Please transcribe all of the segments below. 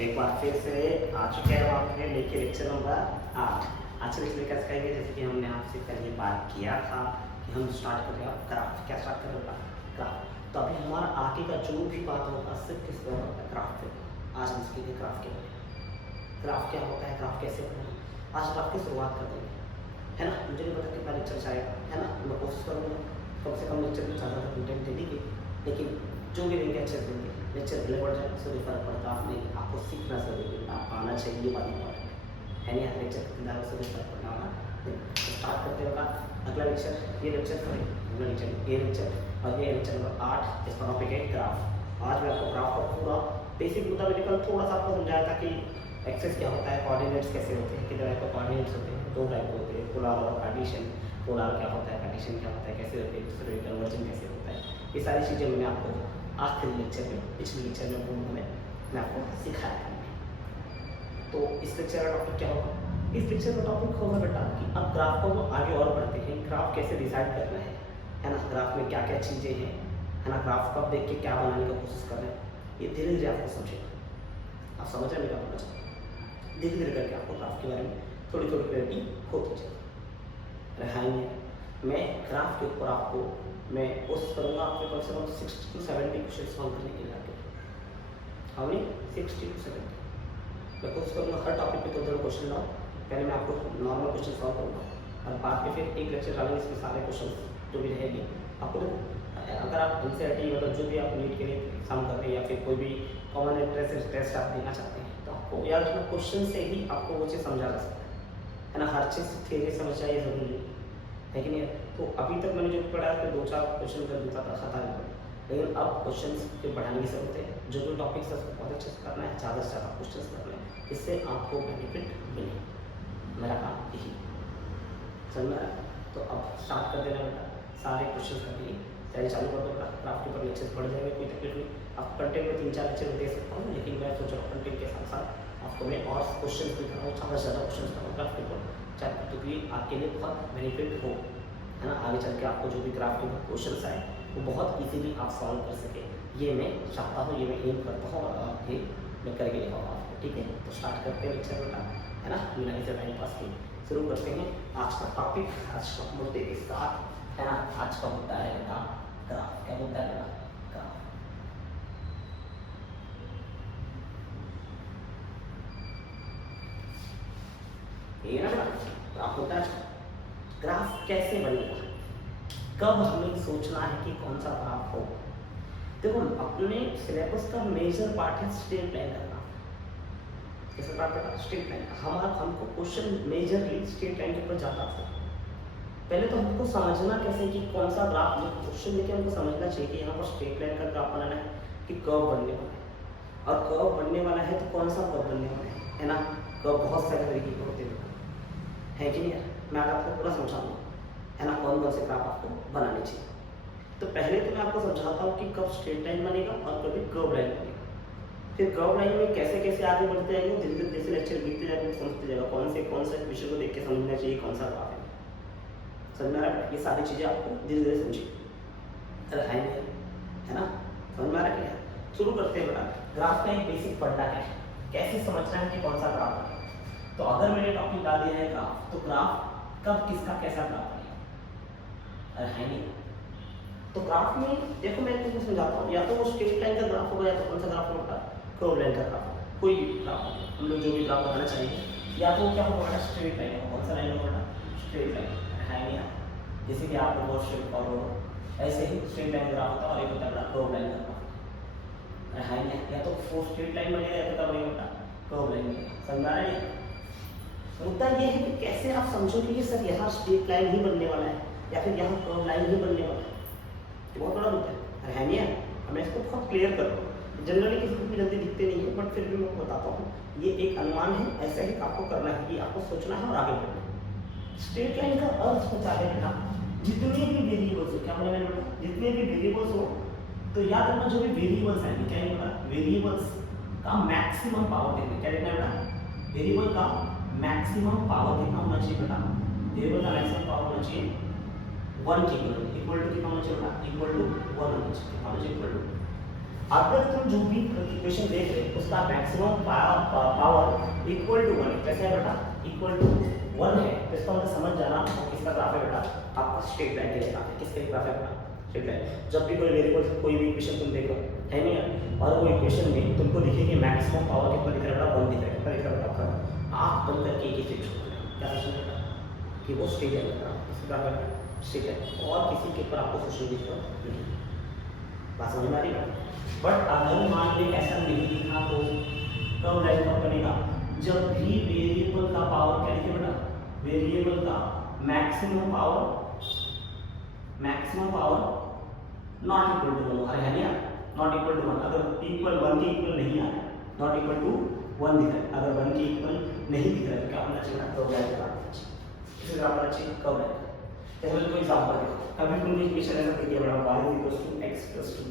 एक बार फिर से आ चुके हैं वहाँ पे लेके लेक्चर नंबर 8। आज के लेक्चर कैसे करेंगे, जैसे कि हमने आपसे पहले बात किया था कि हम स्टार्ट कर रहे हैं क्राफ्ट। क्या स्टार्ट कर रहे हैं? क्राफ्ट। तो अभी हमारा आगे का जो भी बात होगा सिर्फ किस पर होगा? क्राफ्ट पे। आज हम सीखेंगे क्राफ्ट के बारे में। क्राफ्ट क्या होता है, क्राफ्ट कैसे करना है, आज क्राफ्ट की शुरुआत कर देंगे, है ना। मुझे नहीं पता कितना लेक्चर जाएगा, है ना। मैं कोशिश करूँगा कम से कम लेक्चर में ज़्यादा कंटेंट देने की, लेकिन जो भी देंगे अच्छे देंगे। लेक्चर पहले बढ़ जाए उससे कोई फर्क पड़ता आप नहीं, आपको सीखना जरूरी है, आप आना चाहिए, ये बात इंपॉर्टेंट है नहीं। लेक्चर कितना उससे कोई फर्क पड़ना वाला नहीं। तो स्टार्ट करते होगा अगला लेक्चर, ये लेक्चर सॉरी अगला लेक्चर, ये लेक्चर और ये लेक्चर नंबर 8। इसका टॉपिक है क्राफ्ट। आज मैं आपको क्राफ्ट का पूरा बेसिक मुद्दा मैंने कल थोड़ा सा आपको समझाया था कि एक्सेस क्या होता है, कोऑर्डिनेट्स कैसे होते हैं, कितने टाइप के कोऑर्डिनेट्स होते हैं, 2 टाइप होते हैं, पोलर और कार्टेशियन। पोलर क्या होता है, कार्टेशियन क्या होता है, कैसे होते हैं, दूसरे कन्वर्जन कैसे होता है, ये सारी चीज़ें मैंने आपको आखिरी लेक्चर में, पिछले लेक्चर में पूर्ण में मैं आपको सिखाया था। तो इस लेक्चर का टॉपिक क्या होगा? इस लेक्चर का टॉपिक होगा बेटा कि अब ग्राफ को आगे और बढ़ते हैं, ग्राफ कैसे डिसाइड करना है ना। ग्राफ में क्या क्या चीज़ें हैं, है ना। ग्राफ को आप देख के क्या बनाने की कोशिश कर रहे हैं, ये धीरे धीरे आपको समझेगा। आप समझ रहे हैं मेरा बोलना चाहते हैं? धीरे धीरे करके आपको ग्राफ के बारे में थोड़ी थोड़ी क्लैरिटी होती जाएगी। रहाएंगे मैं ग्राफ के ऊपर आपको मैं कोशिश करूँगा आपके कम से कम 60 to 70 क्वेश्चन सॉल्व करने के लिए आगे। हाँ नहीं 60 to 70 मैं कोशिश करूँगा हर टॉपिक पे थोड़ा क्वेश्चन लाओ। पहले मैं आपको नॉर्मल क्वेश्चन सॉल्व करूँगा और बाद में फिर एक लेक्चर डालेंगे, इसमें सारे क्वेश्चन जो भी रहेंगे आपको। अगर आप एनसीईआरटी मतलब जो भी आप नीट के लिए एग्जाम कर रहे हैं या फिर कोई भी कॉमन एंट्रेंस टेस्ट आप देना चाहते हैं, तो आपको यार उसमें क्वेश्चन से ही आपको वो चीज़ समझा जा सकता है ना। हर चीज़ थियरी समझ चाहिए ज़रूरी है कि नहीं। तो अभी तक मैंने जो पढ़ा है 2-4 क्वेश्चन कर देता था खाता है, लेकिन अब क्वेश्चन के बढ़ाने की जरूरत है। जो जो टॉपिक्स है उसको बहुत अच्छे से करना है, ज़्यादा से ज़्यादा क्वेश्चन करना है, इससे आपको बेनिफिट मिले। मेरा काम यही समझ में आया। तो अब स्टार्ट कर देना बेटा, सारे क्वेश्चन कर लिए, तैयारी चालू कर दो बेटा। क्राफ्ट के ऊपर लेक्चर पढ़ जाएंगे, कोई तकलीफ नहीं। आप कंटेंट में 3-4 लेक्चर दे सकता हूँ, लेकिन मैं सोच रहा हूँ कंटेंट के साथ साथ आपको मैं और क्वेश्चन भी कराऊँ, ज़्यादा से ज़्यादा क्वेश्चन कराऊँ क्राफ्ट के ऊपर, चाहे क्योंकि आपके लिए बहुत बेनिफिट हो, है ना। आगे चल के आपको जो भी क्राफ्ट के क्वेश्चन आए वो बहुत इजीली आप सॉल्व कर सके, ये मैं चाहता हूँ, ये मैं एम करता हूँ और आपके मैं करके दिखाऊँगा आपको। ठीक है, तो स्टार्ट करते हैं लेक्चर बेटा, है ना। बिना इसे टाइम पास के शुरू करते हैं आज का टॉपिक, आज का मुद्दे के साथ, है ना। आज का मुद्दा है बेटा ग्राफ। क्या मुद्दा है बेटा? ग्राफ। ये ना ग्राफ होता है। ग्राफ कैसे बनेगा, कब हमें सोचना है कि कौन सा ग्राफ हो? देखो अपने सिलेबस का मेजर पार्ट है स्ट्रेट लाइन का ग्राफ। कैसा पार्ट बेटा? Straight line. हमको क्वेश्चन मेजरली स्ट्रेट लाइन के ऊपर जाता है। पहले तो हमको समझना कैसे कि कौन सा ग्राफ, जब क्वेश्चन लेके हमको समझना चाहिए कि यहाँ पर स्ट्रेट लाइन का ग्राफ बनाना है कि कर्व बनने वाला है, और कर्व बनने वाला है तो कौन सा कर्व बनने वाला है ना। कर्व बहुत सारे तरीके के होते हैं कि नहीं। मैं आपको पूरा समझाऊंगा, है ना, कौन कौन से ग्राफ आपको बनाने चाहिए। तो पहले तो मैं आपको समझाता हूँ कि कब स्ट्रेट लाइन बनेगा और कभी कर्व लाइन बनेगा। फिर कर्व लाइन में कैसे कैसे आगे बढ़ते जाएंगे, जैसे जैसे लेक्चर बीतते जाएंगे समझते जाएगा कौन से विषय को देख के समझना चाहिए कौन सा ग्राफ है। समझ में आ रहा है? ये सारी चीज़ें आपको धीरे धीरे समझिए, है ना। समझ में आ रहा है? क्या शुरू करते हैं बेटा। ग्राफ का एक बेसिक पढ़ना क्या है, कैसे समझना है कि कौन सा ग्राफ है। तो अगर मैंने टॉपिक डाल दिया है ग्राफ, तो ग्राफ कब किसका कैसा ग्राफ बनेगा, है नहीं। तो ग्राफ में देखो मैं तुमको समझाता हूँ, या तो वो स्ट्रेट लाइन का ग्राफ होगा, या तो कौन सा ग्राफ होगा, कर्व लाइन का ग्राफ होगा। कोई भी ग्राफ होगा, हम लोग जो भी ग्राफ बनाना चाहिए, या तो क्या होगा स्ट्रेट लाइन होगा। कौन सा लाइन होगा? स्ट्रेट लाइन, है नहीं। जैसे कि आप लोग स्ट्रेट फॉरवर्ड हो, ऐसे ही स्ट्रेट लाइन ग्राफ होता है, और एक होता है कर्व लाइन का ग्राफ, है नहीं। या तो वो स्ट्रेट लाइन बनेगा या तो क्या बनेगा? कर्व लाइन बनेगा। समझ आ रहा है? मुद्दा ये है कि कैसे आप समझोगे कि सर यहाँ स्ट्रेट लाइन ही बनने वाला है या फिर यहाँ कर्व लाइन ही बनने वाला है। ये बहुत बड़ा मुद्दा है नहीं है। मैं इसको बहुत क्लियर कर रहा हूँ। जनरली किसी को भी जल्दी दिखते नहीं है, बट फिर भी मैं बताता हूँ, ये एक अनुमान है, ऐसा ही आपको करना है कि आपको सोचना है और आगे बढ़ना है। स्ट्रेट लाइन का अर्थ होता है ना, जितने भी वेरिएबल्स हो, क्या बोला मैंने बेटा, जितने भी वेरिएबल्स हो, तो याद रखना जो भी वेरिएबल्स हैं, क्या है बेटा, वेरिएबल्स का मैक्सिमम पावर देखना। क्या देखना है बेटा? वेरिएबल का मैक्सिमम पावर कितना होना चाहिए बेटा? वेरिएबल का मैक्सिमम पावर होना चाहिए 1 इक्वल टू कितना होना चाहिए बेटा? इक्वल टू 1 होना चाहिए। इक्वल टू अगर तुम जो भी इक्वेशन देख रहे हो उसका मैक्सिमम पावर इक्वल टू 1 कैसे है बेटा, इक्वल टू 1 है, तो इसका मतलब समझ जाना वो किसका ग्राफ है बेटा, आपका स्ट्रेट लाइन के ग्राफ है। किसका ग्राफ है बेटा, स्ट्रेट लाइन। जब भी कोई वेरिएबल कोई भी इक्वेशन तुम देखो है नहीं है, और वो इक्वेशन में तुमको दिखे कि मैक्सिमम पावर कितना दिख रहा है बेटा, 1 दिख रहा है, कितना दिख रहा है बेटा आपका, आँख बंद करके एक ही चीज छोड़ना है, क्या सोचना बेटा कि वो स्ट्रेट लाइन का इसका ग्राफ है, स्ट्रेट लाइन, और किसी के ऊपर आपको क्वेश्चन दिख रहा नहीं, बात समझ में आ रही है। बट अगर मान ले ऐसा नहीं लिखा तो कब लाइन कब बनेगा, जब भी वेरिएबल का पावर क्या लिखे बेटा, वेरिएबल का maximum power not equal to 1 है नहीं, नॉट इक्वल टू 1, अगर इक्वल 1 के इक्वल नहीं आया, नॉट इक्वल टू 1 दिख रहा है, अगर 1 के इक्वल नहीं दिख रहा है क्या होना चाहिए, कब लाइन का इसे आप होना चाहिए कब लाइन। जैसे कोई एग्जांपल देखो, अभी तुमने इक्वेशन ऐसा दिया बड़ा y = x + 2,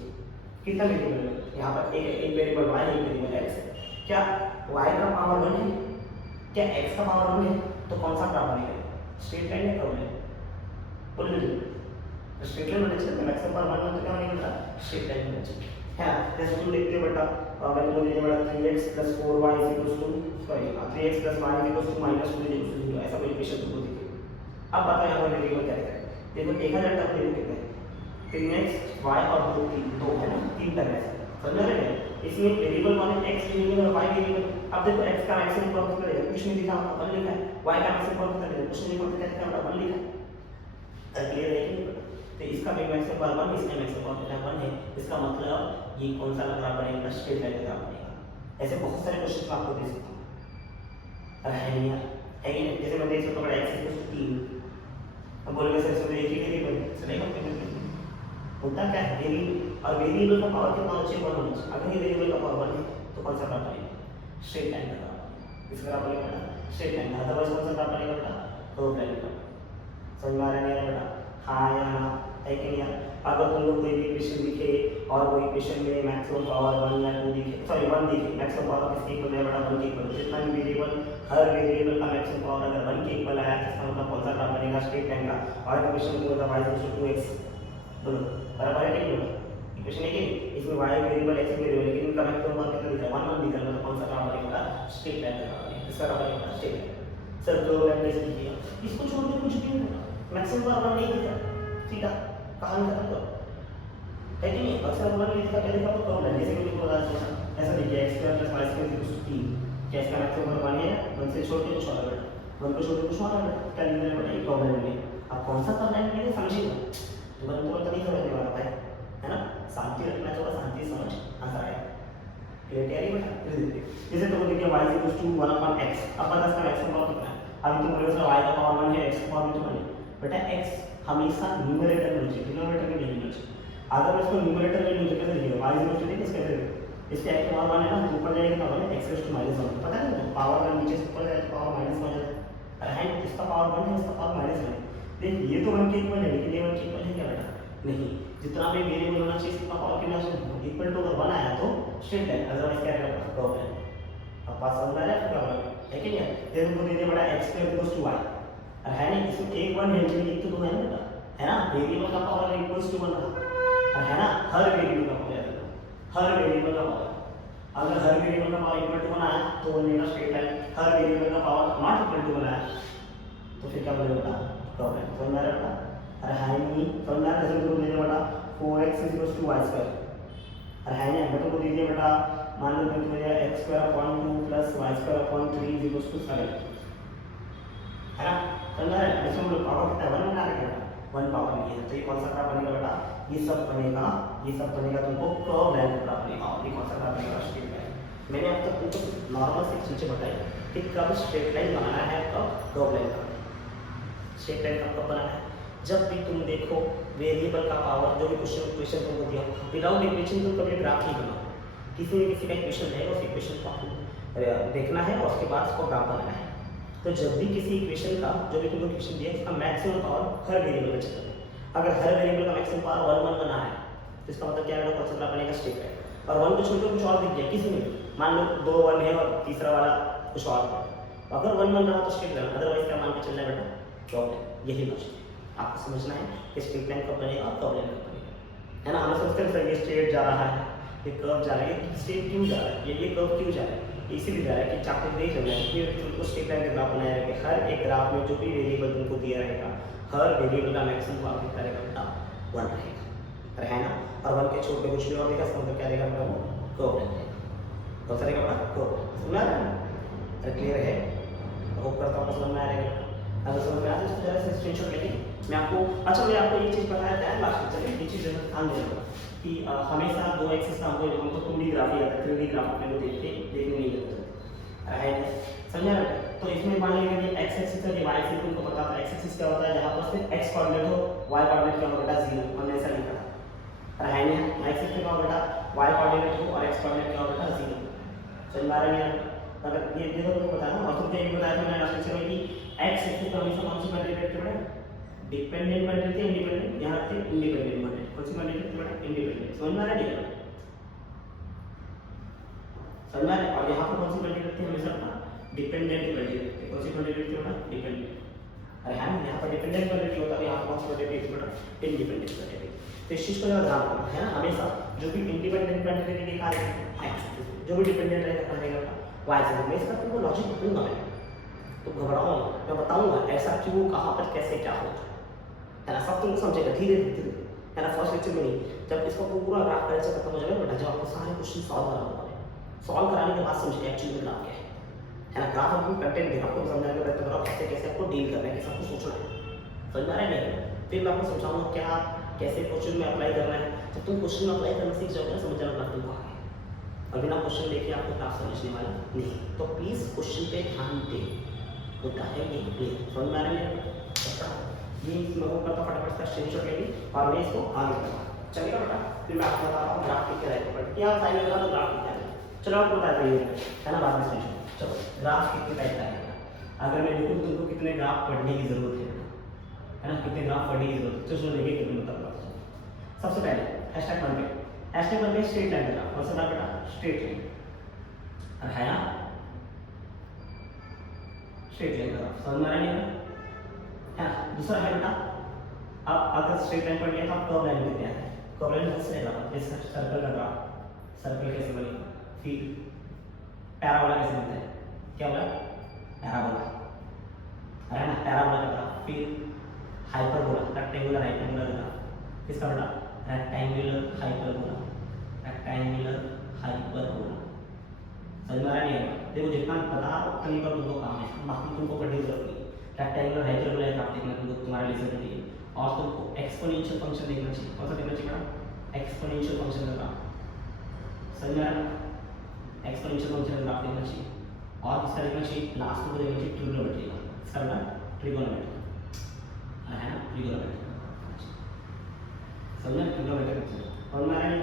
कितना वेरिएबल है यहाँ पर, एक वेरिएबल y एक वेरिएबल x है, क्या y का पावर 1 है, क्या x का पावर 1 है, तो कौन सा ग्राफ बनेगा, स्ट्रेट लाइन है कर्व लाइन, बोलिए स्ट्रेट लाइन होना चाहिए, मैक्सिमम पावर 1 तो क्या बनेगा, स्ट्रेट लाइन होना चाहिए है। जैसे तुम देखते हो बेटा मैंने बोल दिया बेटा 3x + 4y = sorry 3x + y = -2 ऐसा कोई इक्वेशन तुमको दिखे। अब बताओ यहाँ पर वेरिएबल क्या है, देखो 1000 तक वेरिएबल कितना है, 3x y और 2 है ना, 3 टर्म है, समझ रहे हैं। इसमें वेरिएबल माने x वेरिएबल और y वेरिएबल। अब देखो x का मैक्सिमम पावर कितना है, कुछ नहीं दिखा, आपको 1 लिखा है, y का मैक्सिमम पावर कितना है, कुछ नहीं दिखा, क्या लिखा है, 1 लिखा है, क्लियर है कि नहीं। तो इसका भी मैक्सिमम पावर 1, इसका मैक्सिमम पावर कितना 1 है, इसका मतलब ये कौन सा ग्राफ बनेगा, स्ट्रेट लाइन ग्राफ बनेगा। ऐसे बहुत सारे क्वेश्चन मैं आपको दे सकता हूं, है नहीं यार, है कि नहीं। जैसे मैं देख सकता हूं x = 3, अब बोलेंगे सर इसमें एक ही वेरिएबल चलेगा, होता क्या है वेरिएबल, और वेरिएबल का पावर कितना होना चाहिए, 1 होना चाहिए। अगर ये वेरिएबल का पावर 1 है तो कौन सा ग्राफ बनेगा, स्ट्रेट लाइन का ग्राफ, इस ग्राफ बनेगा स्ट्रेट लाइन, अदरवाइज कौन सा ग्राफ बनेगा बेटा, कर्व लाइन का। समझ में आ रहा है बेटा, हाँ या ना, है कि नहीं। अगर तुम लोग कोई भी इक्वेशन दिखे और वो इक्वेशन में मैक्सिमम पावर 1 या 2 दिखे, सॉरी 1 दिखे, मैक्सिमम पावर किसके इक्वल है बेटा, 1 के इक्वल, जितना भी वेरिएबल हर वेरिएबल का मैक्सिमम पावर अगर 1 के इक्वल आया तो इसका मतलब कौन सा ग्राफ बनेगा, स्ट्रेट लाइन का। और इक्वेशन को y = 2x, बोलो बराबर है कि नहीं, इक्वेशन है कि इसमें y वेरिएबल x वेरिएबल, लेकिन इनका मैक्सिमम पावर कितना दिख रहा है, 1 दिख रहा है, तो कौन सा ग्राफ बनेगा, स्ट्रेट लाइन का ग्राफ बनेगा, इसका ग्राफ बनेगा straight line. Sir curve line कैसे दिखेगा, इसको छोड़ के कुछ भी नहीं होगा, मैक्सिमम पावर 1 नहीं दिख रहा, सीधा कहानी खत्म करो, है कि नहीं। अक्सर 1 नहीं दिखा, क्या दिखा, तो कर्व लाइन, जैसे कि मुझे बता दूं ऐसा देखिए x² + y² = 3, क्या इसका मैक्सिमम पावर 1 है, 1 से छोड़ के कुछ और है बेटा, 1 को छोड़ के कुछ और है बेटा, क्या लिख रहे हैं बेटा, ये कर्व लाइन है। अब कौन सा कर्व लाइन है समझिए, तुरंत नहीं समझने वाला भाई, है ना, शांति रखना चाहिए, शांति समझ आंसर आएगा, क्लियर है बेटा। जैसे तो देखिए y = 1/x, अब बता इसका मैक्सिमम पावर कितना है, अभी तुम बोलोगे सर y का पावर 1 है, x का पावर भी तो 1 है, बेटा x हमेशा न्यूमरेटर में होना चाहिए, डिनोमिनेटर में नहीं होना चाहिए। अगर मैं इसको न्यूमरेटर में लूँ तो कैसे लिखेगा, y = देखिए इसका कैसे, इसके x का पावर 1 है ना, ऊपर जाएगा कितना 1 है, x = -1, पता है ना, पावर का नीचे से ऊपर जाए तो पावर -1 हो जाता है, इसका पावर 1 है, इसका पावर -1 है। देखिए ये तो 1 के इक्वल है, लेकिन ये 1 के इक्वल है क्या बेटा, नहीं। जितना भी वेरिएबल होना चाहिए इसका पावर कितना चाहिए, इक्वल टू, अगर 1 आया तो स्ट्रेट लाइन, अदरवाइज क्या रहेगा, कर्व लाइन। अब बात समझ आ रहा है क्या होगा, है कि नहीं। जैसे तुमको दे दिया बड़ा x² = y, है नहीं, इसमें एक 1 है, लेकिन एक तो 2 है ना बेटा, है ना, वेरिएबल का पावर = 1 रहा, है ना, हर वेरिएबल का पावर, हर वेरिएबल का पावर, अगर हर वेरिएबल का पावर = 1 आया तो बनेगा स्ट्रेट लाइन, हर वेरिएबल का पावर नॉट = 1 आया तो फिर क्या बनेगा बेटा, कर्व लाइन। समझ में आ रहा है बेटा, अरे है नहीं, समझ में आ रहा है। जैसे तुमको दे दिया बेटा 4x = y², अरे है नहीं, मैं तुमको दे दिया बेटा, मान लो तुमको दिया x² + 2 + y² = 7, है ना, समझ रहे हैं। इसमें हम लोग पावर कितना 1 बना रहे हैं, 1 पावर नहीं है, तो ये कौन सा ग्राफ बनेगा बेटा, ये सब बनेगा, ये सब बनेगा तुमको कर्व लाइन का ग्राफ बनेगा। और ये कौन सा ग्राफ बनेगा, स्ट्रेट लाइन। मैंने अब तक तुमको नॉर्मल से चीजें बताई कि कब स्ट्रेट लाइन बनाना है, कब कर्व लाइन का। स्ट्रेट लाइन कब बनाना है, जब भी तुम देखो वेरिएबल का पावर, जो भी क्वेश्चन तुमको दिया, विदाउट इक्वेशन तुम कभी ग्राफ नहीं बनाओ, किसी न किसी का इक्वेशन रहेगा, उस इक्वेशन को आपको देखना है और उसके बाद उसको ग्राफ बनाना है। तो जब भी किसी इक्वेशन का, जो भी तुमको इक्वेशन दिया, इसका मैक्सिमम पावर हर वेरिएबल में चलता है। अगर हर वेरिएबल का मैक्सिमम पावर 1 बना है तो इसका मतलब क्या है, कौन सा ग्राफ बनेगा, स्ट्रेट लाइन। और 1 को छोड़ के कुछ और दिख गया किसी में, मान लो 2 1 है और तीसरा वाला कुछ और है, अगर 1 बन रहा तो स्ट्रेट लाइन, अदरवाइज क्या मान के चलना है बेटा, कर्व लाइन। यही लॉजिक आपको समझना है कि स्ट्रेट लाइन कब बनेगा और कर्व लाइन कब बनेगा, है ना। हम सोचते हैं सर ये स्ट्रेट जा रहा है, ये कर्व जा रहा है, ये स्टेप क्यों जा रहा है, ये कर्व क्यों जा रहा है, इसीलिए जा रहा है कि चाहते देख रहे हैं कि तुमको स्टेप लाइन का ग्राफ बनाया रहेगा, हर एक ग्राफ में जो भी वेरिएबल तुमको दिया रहेगा, हर वेरिएबल का मैक्सिमम वैल्यू कितना रहेगा बेटा 1 रहेगा, है ना। और 1 के छोड़ के कुछ भी और देगा, इसका मतलब क्या रहेगा बेटा, वो कर्व रहेगा, कौन सा रहेगा बेटा, कर्व। सुना है ना, क्लियर है, होप करता हूँ समझ में आ रहेगा। अगर समझ में आ जाए तो जरा से स्क्रीनशॉट लेके मैं आपको, अच्छा मैं आपको ये चीज़ बताया था लास्ट लेक्चर में, ये चीज़ जरूर ध्यान देना कि हमेशा 2 एक्सिस का हमको 2D ग्राफ या 3D ग्राफ अपने को देखने नहीं देता है, समझा ना। तो इसमें मान लीजिए कि x एक्सिस है, y एक्सिस तुमको पता था, x एक्सिस क्या होता है, जहाँ पर सिर्फ x कोऑर्डिनेट हो, y कोऑर्डिनेट क्या होगा बेटा 0, हमने ऐसा लिखा था, है ना। y एक्सिस क्या होगा बेटा, y कोऑर्डिनेट हो और x कोऑर्डिनेट क्या होगा बेटा 0, समझ में आ रहा है। अगर ये देखो तुमको बताया ना, और तुमको ये भी बताया था मैंने लास्ट लेक्चर में कि x एक्सिस का हमेशा कौन सी क्वांटिटी रखते हैं बेटा, डिपेंडेंट क्वांटिटी इंडिपेंडेंट, यहाँ पे इंडिपेंडेंट क्वांटिटी, कौन सी क्वांटिटी बेटा, इंडिपेंडेंट, समझ में आ रहा है, समझ में आ रहा है। और यहाँ पर कौन सी क्वांटिटी रखते हैं हमेशा अपना, डिपेंडेंट क्वांटिटी रखते हैं, कौन सी क्वांटिटी रखते हैं बेटा, डिपेंडेंट, अरे है ना, यहाँ पर डिपेंडेंट क्वांटिटी होता है, यहाँ पर कौन सी क्वांटिटी रखते हैं बेटा, इंडिपेंडेंट क्वांटिटी। तो इस चीज़ को ध्यान रखना है ना, हमेशा जो भी इंडिपेंडेंट क्वांटिटी लिखा है x, जो भी डिपेंडेंट रहेगा रहेगा y से, मैं इसका तुमको लॉजिक बताऊंगा, मैं तो घबराओ मत, मैं बताऊंगा ऐसा क्यों, कहाँ पर कैसे क्या होता है ना, सब तुमको समझेगा धीरे धीरे, है ना। फर्स्ट लेक्चर में नहीं, जब इसका पूरा ग्राफ करें से खत्म हो जाएगा बेटा, जब आपको सारे क्वेश्चन सॉल्व कराना होगा, सॉल्व कराने के बाद समझिए एक्चुअली ग्राफ क्या है ना। ग्राफ आपको कंटेंट देगा, आपको समझाने का प्रयत्न करो कैसे कैसे आपको डील करना है, कैसे आपको सोचना है, समझ में आ रहा है। फिर मैं आपको समझाऊंगा क्या कैसे क्वेश्चन में अप्लाई करना है, जब तुम क्वेश्चन में अप्लाई करना सीख जाओगे समझ जाना ग्राफ तुमको आगे, और बिना क्वेश्चन देखे आपको ग्राफ समझने वाला नहीं। तो प्लीज़ क्वेश्चन पे ध्यान दें, होता है ये क्लियर, समझ में आ रहा है। ये मैं वो करता फटाफट का स्क्रीनशॉट लेंगे और मैं इसको आगे बढ़ाऊंगा, चलेगा बेटा। फिर मैं आपको बता रहा हूँ ग्राफ क्या रहेगा, क्या आप साइन लगा तो ग्राफ क्या है, चलो आपको बता देंगे, है ना, बाद में स्क्रीनशॉट। चलो ग्राफ कितने टाइप का है, अगर मैं लिखूँ तुमको कितने ग्राफ पढ़ने की जरूरत है ना, कितने ग्राफ पढ़ने की जरूरत है, तो सुनो देखिए कितने मतलब। सबसे पहले हैशटैग वन पे स्ट्रेट लाइन का, कौन सा था बेटा, स्ट्रेट लाइन, है ना, स्ट्रेट लाइन का समझ में आ रहा है ना। दूसरा है बेटा, अब अगर स्ट्रेट लाइन पढ़ लिया तो आप कर्व लाइन लिखते हैं, कर्व लाइन कैसे रहेगा, जैसे सर्कल का ग्राफ, सर्कल कैसे बनेगा, फिर पैराबोला कैसे बनता है, क्या बोला, पैराबोला, है ना, पैराबोला का ग्राफ, फिर हाइपरबोला, रेक्टेंगुलर हाइपरबोला का ग्राफ, किसका बेटा, रेक्टेंगुलर हाइपरबोला, रेक्टेंगुलर हाइपरबोला, समझ में आ रहा है। देखो जितना बता उतना ही तुमको काम है, बाकी तुमको पढ़ने की जरूरत नहीं। रेक्टेंगुलर हाइपरबोला ग्राफ देखना तुमको, तुम्हारे लिए जरूरी है। और तुमको एक्सपोनेंशियल फंक्शन देखना चाहिए, कौन सा देखना चाहिए बेटा, एक्सपोनेंशियल फंक्शन का ग्राफ, समझ में आ रहा है, एक्सपोनेंशियल फंक्शन का ग्राफ देखना चाहिए। और किसका देखना चाहिए, लास्ट में देखना चाहिए ट्रिग्नोमेट्री का, इसका बेटा ट्रिग्नोमेट्री, है ना, ट्रिग्नोमेट्री, समझना, ट्रिग्नोमेट्री फंक्शन और में आ रहा है।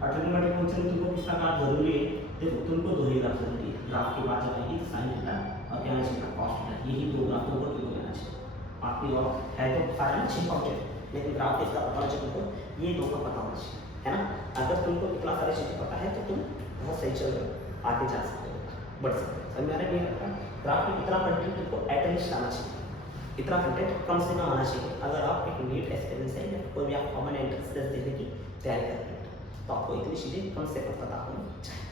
और ट्रिग्नोमेट्री फंक्शन तुमको किसका ग्राफ जरूरी है, देखो तुमको दो ही ग्राफ जरूरी है, ग्राफ की बात जब आएगी तो साइन थीटा और क्या आना चाहिए, कॉस थीटा, यही दो ग्राफ तुमको तुमको लेना चाहिए। बाकी और है तो सारे अच्छे फंक्शन, लेकिन ग्राफ किसका पता होना चाहिए तुमको, ये दो का पता होना चाहिए, है ना। अगर तुमको इतना सारी चीज़ें पता है तो तुम बहुत सही चल रहे हो, आगे जा सकते हो, बढ़ सकते हो, समझ में आ रहा है। ग्राफ में इतना कंटेंट तुमको एटलीस्ट आना चाहिए, इतना कंटेंट कम से कम आना चाहिए। अगर आप एक नीट एस्पिरेंट है या कोई भी आप कॉमन एंट्रेंस टेस्ट देने की तैयारी कर रहे हैं तो आपको इतनी चीज़ें कम से कम पता होनी चाहिए,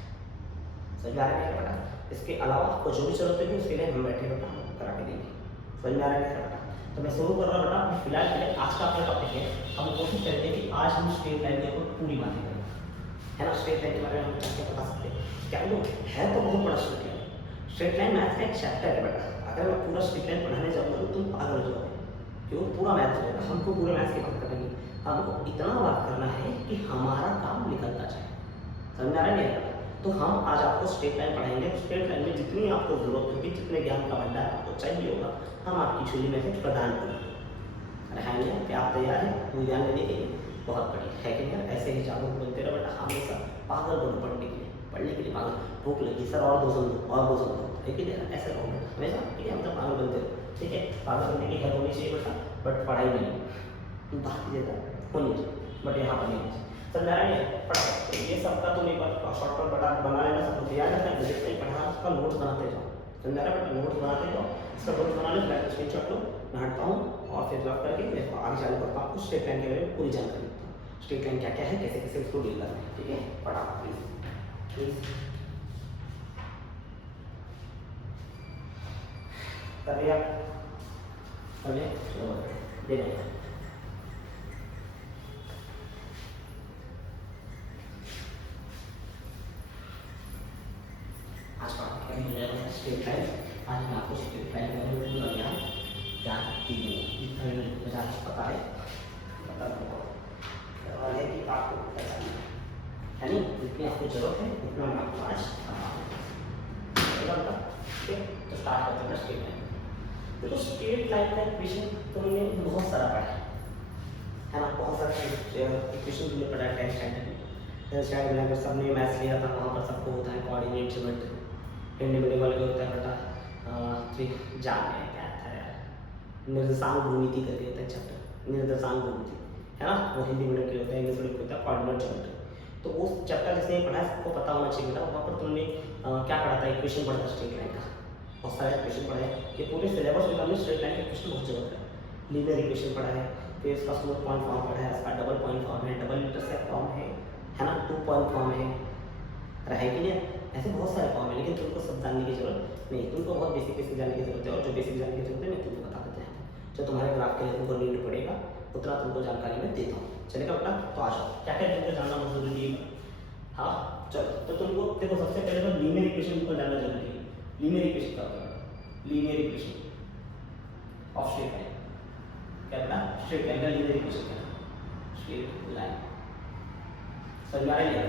समझ में आ रहा है बेटा। इसके अलावा आपको जो भी जरूरत होगी उसके लिए हम बैठे बेटा हम करा के देंगे, समझ में आ रहा है बेटा। तो मैं शुरू कर रहा हूँ बेटा, फिलहाल के लिए आज का अपना टॉपिक है, हम कोशिश करते हैं कि आज हम स्ट्रेट लाइन के ऊपर पूरी बातें करें, है ना। स्ट्रेट लाइन के बारे में हम कैसे बता सकते हैं, क्या है तो बहुत बड़ा straight line, straight line math का एक चैप्टर है बेटा। अगर मैं पूरा स्ट्रेट लाइन पढ़ाने जाऊँगा तो तुम पागल हो जाओगे, क्यों, पूरा मैथ होगा, हमको पूरे मैथ की बात करेंगे, हमको इतना बात करना है कि हमारा काम निकलता जाए, समझ आ रहा है। तो हम आज आपको स्ट्रेट लाइन पढ़ाएंगे, स्ट्रेट लाइन में जितनी आपको जरूरत होगी, जितने ज्ञान का भंडार आपको चाहिए होगा, हम आपकी झोली में से प्रदान करेंगे। रहेंगे क्या आप तैयार हैं वो ज्ञान लेने के लिए, बहुत बढ़िया है कि यार, ऐसे ही जागरूक बनते रहो बेटा, हमेशा पागल बनो पढ़ने के लिए पागल, भूख लगी सर और 2 दो और 2 दो, ठीक है, ऐसे रहो हमेशा, ठीक है, मतलब पागल बनते रहो, ठीक है। पागल बनने की हद होनी चाहिए बेटा, बट पढ़ाई नहीं, बाकी जगह होनी चाहिए, बट यहाँ पर नहीं समझ आ रहा है। पढ़ा तो ये सबका तुम एक बार शॉर्टकट बना लेना, सब कुछ याद रखना, जितना ही पढ़ा उसका नोट्स बनाते जाओ, समझ आ रहा है, नोट्स बनाते जाओ, इसका नोट्स बना लो, मैं स्क्रीनशॉट लो, मैं हटता हूँ और फिर ड्रॉप करके मैं आगे चालू करता हूँ, आपको स्ट्रेट लाइन के बारे में पूरी जानकारी देता हूँ। स्ट्रेट लाइन क्या क्या है, कैसे कैसे उसको डील करना है, ठीक है। पढ़ा प्लीज कर लिया, कर लिया, चलो दे दें। आज का स्ट्रेट लाइन, आज मैं आपको स्ट्रेट लाइन का वीडियो लग गया क्या मुझे पता है, पता है कि आपको पता है नहीं, जितनी आपको जरूरत है उतना मैं आपको आज बताऊंगा, ठीक है। तो स्टार्ट करते हैं स्ट्रेट लाइन। देखो स्ट्रेट लाइन का इक्वेशन तुमने बहुत सारा पढ़ा है ना, बहुत सारा इक्वेशन तुमने पढ़ा है 10th स्टैंडर्ड में। 10th स्टैंडर्ड में अगर सबने मैथ्स लिया था वहाँ पर सबको होता है कोऑर्डिनेट ज्योमेट्री, इंडिविजुअल का होता है बेटा जान है क्या था यार, निर्देशांक भूमिति करके होता है चैप्टर, निर्देशांक भूमिति है ना, वो हिंदी मीडियम के होता है, इंग्लिश मीडियम के होता है कोऑर्डिनेट ज्योमेट्री। तो वो चैप्टर जिसने पढ़ा है सबको पता होना चाहिए बेटा, वहाँ पर तुमने क्या पढ़ा था, इक्वेशन पढ़ा था स्ट्रेट लाइन का, बहुत सारे इक्वेशन पढ़ा है। ये पूरे सिलेबस में हमने स्ट्रेट लाइन का इक्वेशन बहुत जरूरत है। लीनियर इक्वेशन पढ़ा है, फिर इसका स्मूथ पॉइंट फॉर्म पढ़ा है, इसका डबल पॉइंट फॉर्म है, डबल इंटरसेप्ट फॉर्म है ना, 2 पॉइंट फॉर्म है कि नहीं, ऐसे बहुत सारे फॉर्म है, लेकिन तुमको सब जानने की जरूरत नहीं, तुमको बहुत बेसिक बेसिक जानने की जरूरत है। और जो बेसिक जानने की जरूरत है मैं तुमको बता देते हैं, जो तुम्हारे ग्राफ के लिए तुमको नीड पड़ेगा उतना तुमको जानकारी मैं देता हूँ, चलेगा बेटा। तो आ जाओ, क्या क्या तुमको जानना बहुत जरूरी है। हाँ चलो, तो तुमको देखो सबसे पहले तो लीनियर इक्वेशन को जानना जरूरी है। लीनियर इक्वेशन का linear equation of straight line क्या बेटा, स्ट्रेट लाइन का लीनियर इक्वेशन क्या है, स्ट्रेट लाइन समझ में आ रही है।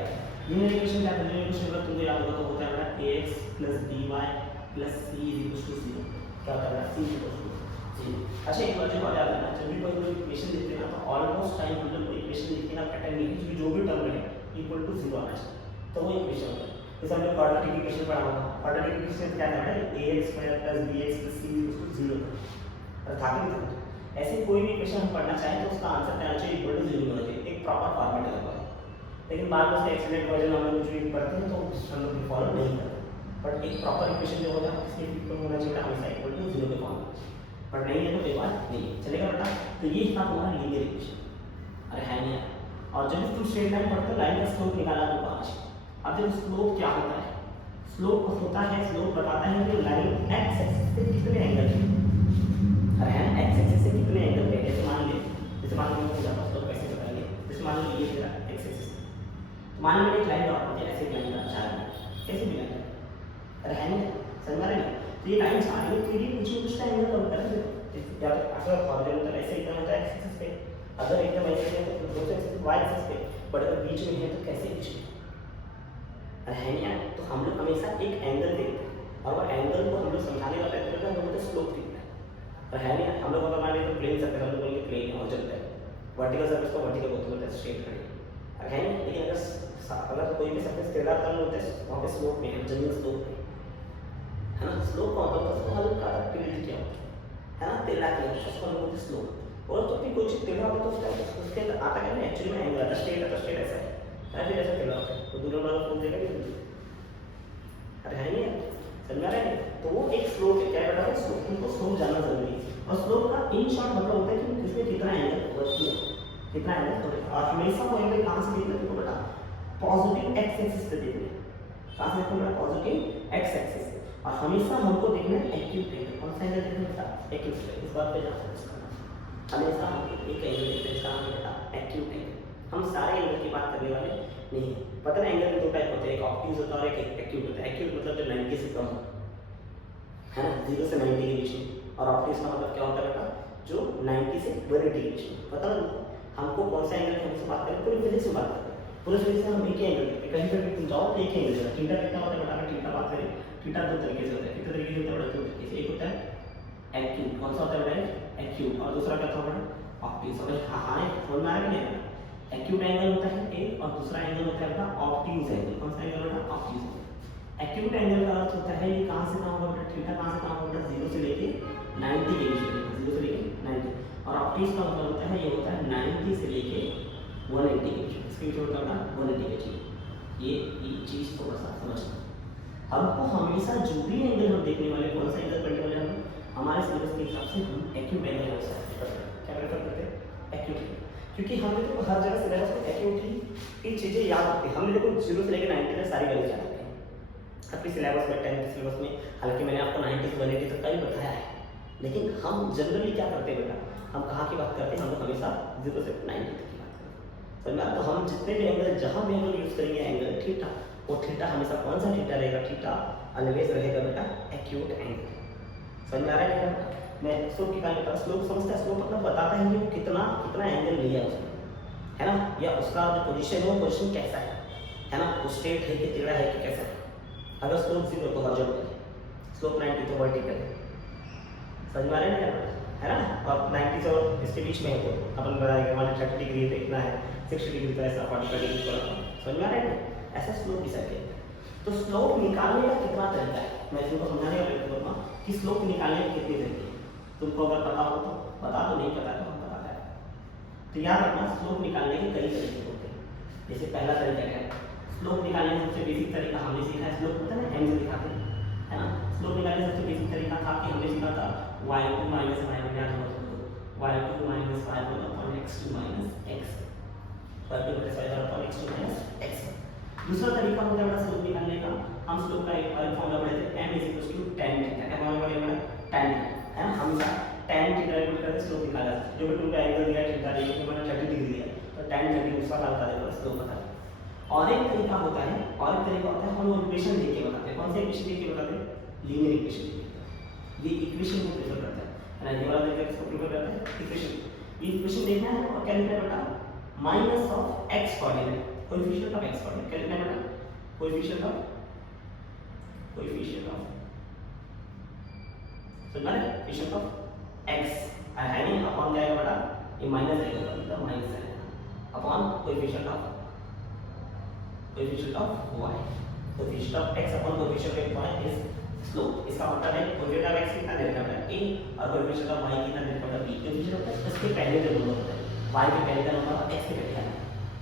लीनियर इक्वेशन क्या है, लीनियर इक्वेशन अगर तुमको याद होगा तो होता है बेटा ax + by + c = 0, क्या होता है c = 0। अच्छा एक बात जो याद रखना, जब भी कोई इक्वेशन लिखते हैं ना तो ऑलमोस्ट टाइम मतलब कोई इक्वेशन लिखने का पैटर्न ये है कि जो भी टर्म है इक्वल टू 0 आना चाहिए, तो वो इक्वेशन होता है। जैसे हमने क्वाड्रेटिक इक्वेशन पढ़ा होगा, क्वाड्रेटिक इक्वेशन क्या है ax² + bx + c = 0, अर्थात ऐसे कोई भी इक्वेशन हम पढ़ना चाहें तो उसका आंसर क्या होना चाहिए, इक्वल टू 0 होना चाहिए, एक प्रॉपर फॉर्मेट होगा। लेकिन बाद में उसका एक्सीलेंट वर्जन हम लोग जो पढ़ते हैं तो हम लोग फॉलो नहीं करते, बट एक प्रॉपर इक्वेशन जो होता है इसके इक्वल होना चाहिए हमेशा इक्वल टू 0 के फॉर्म में, बट नहीं है तो कोई बात नहीं है, चलेगा बेटा। तो ये था तुम्हारा लीनियर इक्वेशन, अरे है नहीं। और जब तुम स्ट्रेट लाइन पढ़ते हो लाइन का स्लोप निकालना तुमको आना चाहिए। अब देखो स्लोप क्या होता है, स्लोप होता है, स्लोप बताता है कि लाइन एक्स एक्सिस से कितने एंगल पे, अरे है एक्स एक्सिस से कितने एंगल पे, जैसे मान लीजिए स्लोप कैसे बताएंगे, जैसे मान लीजिए ये मेरा एक्स एक्सिस, मान लीजिए एक लाइन ड्रॉ करते हैं, ऐसे लाइन ड्रॉ चाह रहे हैं, कैसे भी लाइन, अरे है नहीं समझ में आ रही है। तो ये लाइन चाह रही है तो ये कुछ एंगल कम कर दे, या तो अगर हॉरिजॉन्टल ऐसे एकदम होता है एक्स एक्सिस पे, अगर एकदम ऐसे है तो दूसरे एक्सिस वाई एक्सिस पे, बट अगर बीच में है तो कैसे बीच में, अरे है नहीं। तो हम लोग हमेशा एक एंगल देखते हैं और वो एंगल को हम लोग समझाने का प्रयत्न करते हैं, हम लोग स्लोप देखते हैं, अरे है नहीं। हम लोग अगर मान लीजिए तो प्लेन सर्फेस हम लोग बोलेंगे प्लेन और चलता है, वर्टिकल सर्फेस को वर्टिकल बोलते हैं, स्ट्रेट खड़ी, अरे है नहीं। लेकिन अगर कोई भी सर्फेस टेढ़ा टर्न होता है वहाँ पे स्लोप में है, जमीन स्लोप में है ना, स्लोप का मतलब उसको हल्का टेढ़ा किया है ना, टेढ़ा किया उसको हम बोलते हैं स्लोप। और तो फिर कोई चीज़ टेढ़ा होता है तो उसके अंदर आता क्या है एक्चुअली में एंगल आता है, स्ट्रेट आता है, स्ट्रेट ऐसा है, फिर ऐसा टेढ़ा होता है, तो दूसरा वाला फोन देगा कि अरे है नहीं समझ रहे हैं। तो वो एक स्लोप है, क्या बेटा है स्लोप, उनको स्लोप जानना जरूरी है। और स्लोप का इन शॉर्ट मतलब होता है कि किसमें कितना एंगल कवर किया, कितना एंगल कवर, और हमेशा वो एंगल कहाँ से देखना है बेटा, पॉजिटिव एक्स एक्सिस पे देखना है, कहाँ से देखना है पॉजिटिव एक्स एक्सिस, और हमेशा हमको देखना है एक्यूट एंगल, कौन सा एंगल देखना बेटा एक्यूट, इस बात पे ध्यान रखना, हमेशा हम एक एंगल देखते हैं, इसका नाम है बेटा एक्यूट एंगल। हम सारे एंगल की बात करने वाले नहीं है, पता है एंगल में दो टाइप होते हैं, एक ऑब्ट्यूज होता है और एक एक्यूट होता है। एक्यूट मतलब जो 90 से कम है ना, 0 से 90 के बीच में, और ऑब्ट्यूज का मतलब क्या होता है बेटा जो 90 से 180 के बीच में। पता है हमको कौन सा एंगल हमसे बात करें, पूरी फिजिक्स में बात करें, पूरी फिजिक्स में हम एक ही एंगल देखते हैं, कहीं पर भी तुम जाओ तो एक ही एंगल है। थीटा कितना होता है बेटा, अगर थीटा बात करें, थीटा दो तरीके से होता है, कितने तरीके से होता है बेटा, दो तरीके से, एक होता है एक्यूट, कौन सा होता है बेटा एक्यूट, और दूसरा क्या होता है ऑब्ट्यूज। समझ हाँ समझ में आ रहा है नहीं, एक्यूट एंगल होता है एक, और दूसरा एंगल होता है बेटा ऑब्ट्यूज एंगल, कौन सा एंगल बेटा ऑब्ट्यूज। एक्यूट एंगल का अर्थ होता है ये कहाँ से कहाँ होगा, थीटा कहाँ से कहाँ होगा, 0 से लेके 90 के बीच में, 0 से लेके 90, और ऑब्ट्यूज का मतलब होता है ये होता है 90 से लेके 180 के बीच में, इसके बीच होता है 180 के बीच। ये चीज़ थोड़ा सा समझना, हमको हमेशा जो भी एंगल हम देखने वाले, कौन सा एंगल करने वाले हम हमारे सिलेबस के हिसाब से हम एक्यूट एंगल क्या प्रेफर करते हैं एक्यूट। क्योंकि हमने तो हर जगह सिलेबस में एक्यूटली की चीज़ें याद रखती हैं। हमने देखो 0 से लेकर 90 तक सारी वैल्यूज याद रखी हैं अपने सिलेबस में, 10th सिलेबस में। हालांकि मैंने आपको 90 से 180 तक का भी बताया है, लेकिन हम जनरली क्या करते हैं बेटा, हम कहाँ की बात करते हैं, हम लोग हमेशा 0 से 90 तक की बात करते हैं। समझ में? तो हम जितने भी एंगल, जहाँ भी एंगल यूज़ करेंगे एंगल थीटा, वो थीटा हमेशा कौन सा थीटा रहेगा, थीटा ऑलवेज रहेगा बेटा एक्यूट एंगल। समझ में आ रहा है? मैं स्लोप की बात करता हूँ, स्लोप समझता है, स्लोप मतलब बताता है कि वो कितना कितना एंगल लिया है उसने, है ना, या उसका जो पोजीशन है वो पोजीशन कैसा है ना, वो स्ट्रेट है कि टेढ़ा है कि कैसा है। अगर स्लोप 0 तो हॉरिजॉन्टल है, स्लोप 90 तो वर्टिकल है। समझ में आ रहा है ना? और 90 से और इसके बीच में है तो अपन बताएंगे 130 डिग्री तो इतना है, 60 डिग्री तो ऐसा, 45 डिग्री तो ऐसा। समझ में आ रहा है? ऐसा स्लोप डिसाइड किया। तो स्लोप निकालने का कितना तरीका है, मैं तुमको समझाने का प्रयत्न करूँगा कि स्लोप निकालने के कितने तरीके हैं। तुमको अगर पता हो तो बता दो, नहीं पता तो हम बता दें। तो याद रखना, स्लोप निकालने के कई तरीके होते हैं। जैसे पहला तरीका क्या है, स्लोप निकालने का सबसे बेसिक तरीका हमने सीखा है, स्लोप होता है ना, एम से दिखाते हैं, है ना। स्लोप निकालने का सबसे बेसिक तरीका था कि हमने सीखा था y2 minus y2 minus x2 minus x, y2 minus x2 minus x। दूसरा तरीका होता है बड़ा स्लोप निकालने का, हम स्लोप का एक और फॉर्मूला पढ़े थे, m tan थीटा। क्या फॉर्मूला पढ़े बड़ा? tan थीटा, है ना। हम tan थीटा इक्वल करके स्लोप निकाला, जो भी तुमको एंगल दिया थीटा दिया, तो मैंने 30 डिग्री दिया, तो tan 30 उसका बता देगा स्लोप बता। और एक तरीका होता है, हम इक्वेशन देख के बताते हैं। कौन सा इक्वेशन देख के बताते हैं? Linear equation. ये इक्वेशन को प्रेफर करता है ना, ये वाला तरीका किसको प्रेफर करता है? इक्वेशन। ये इक्वेशन देखना है और क्या लिखना है बेटा? Minus of x coordinate, coefficient of x coordinate. क्या लिखना है बेटा? Coefficient of coefficient of x है नहीं, अपॉन क्या आएगा बेटा? ये माइनस आएगा, मतलब माइनस आएगा upon coefficient of y, coefficient of x upon coefficient of y is slope. इसका मतलब है कोएफिशिएंट ऑफ x कितना दे रखा है a और कोएफिशिएंट ऑफ y कितना दे रखा है b। कोएफिशिएंट ऑफ x इसके पहले का नंबर होता है, y के पहले का नंबर x के पहले का।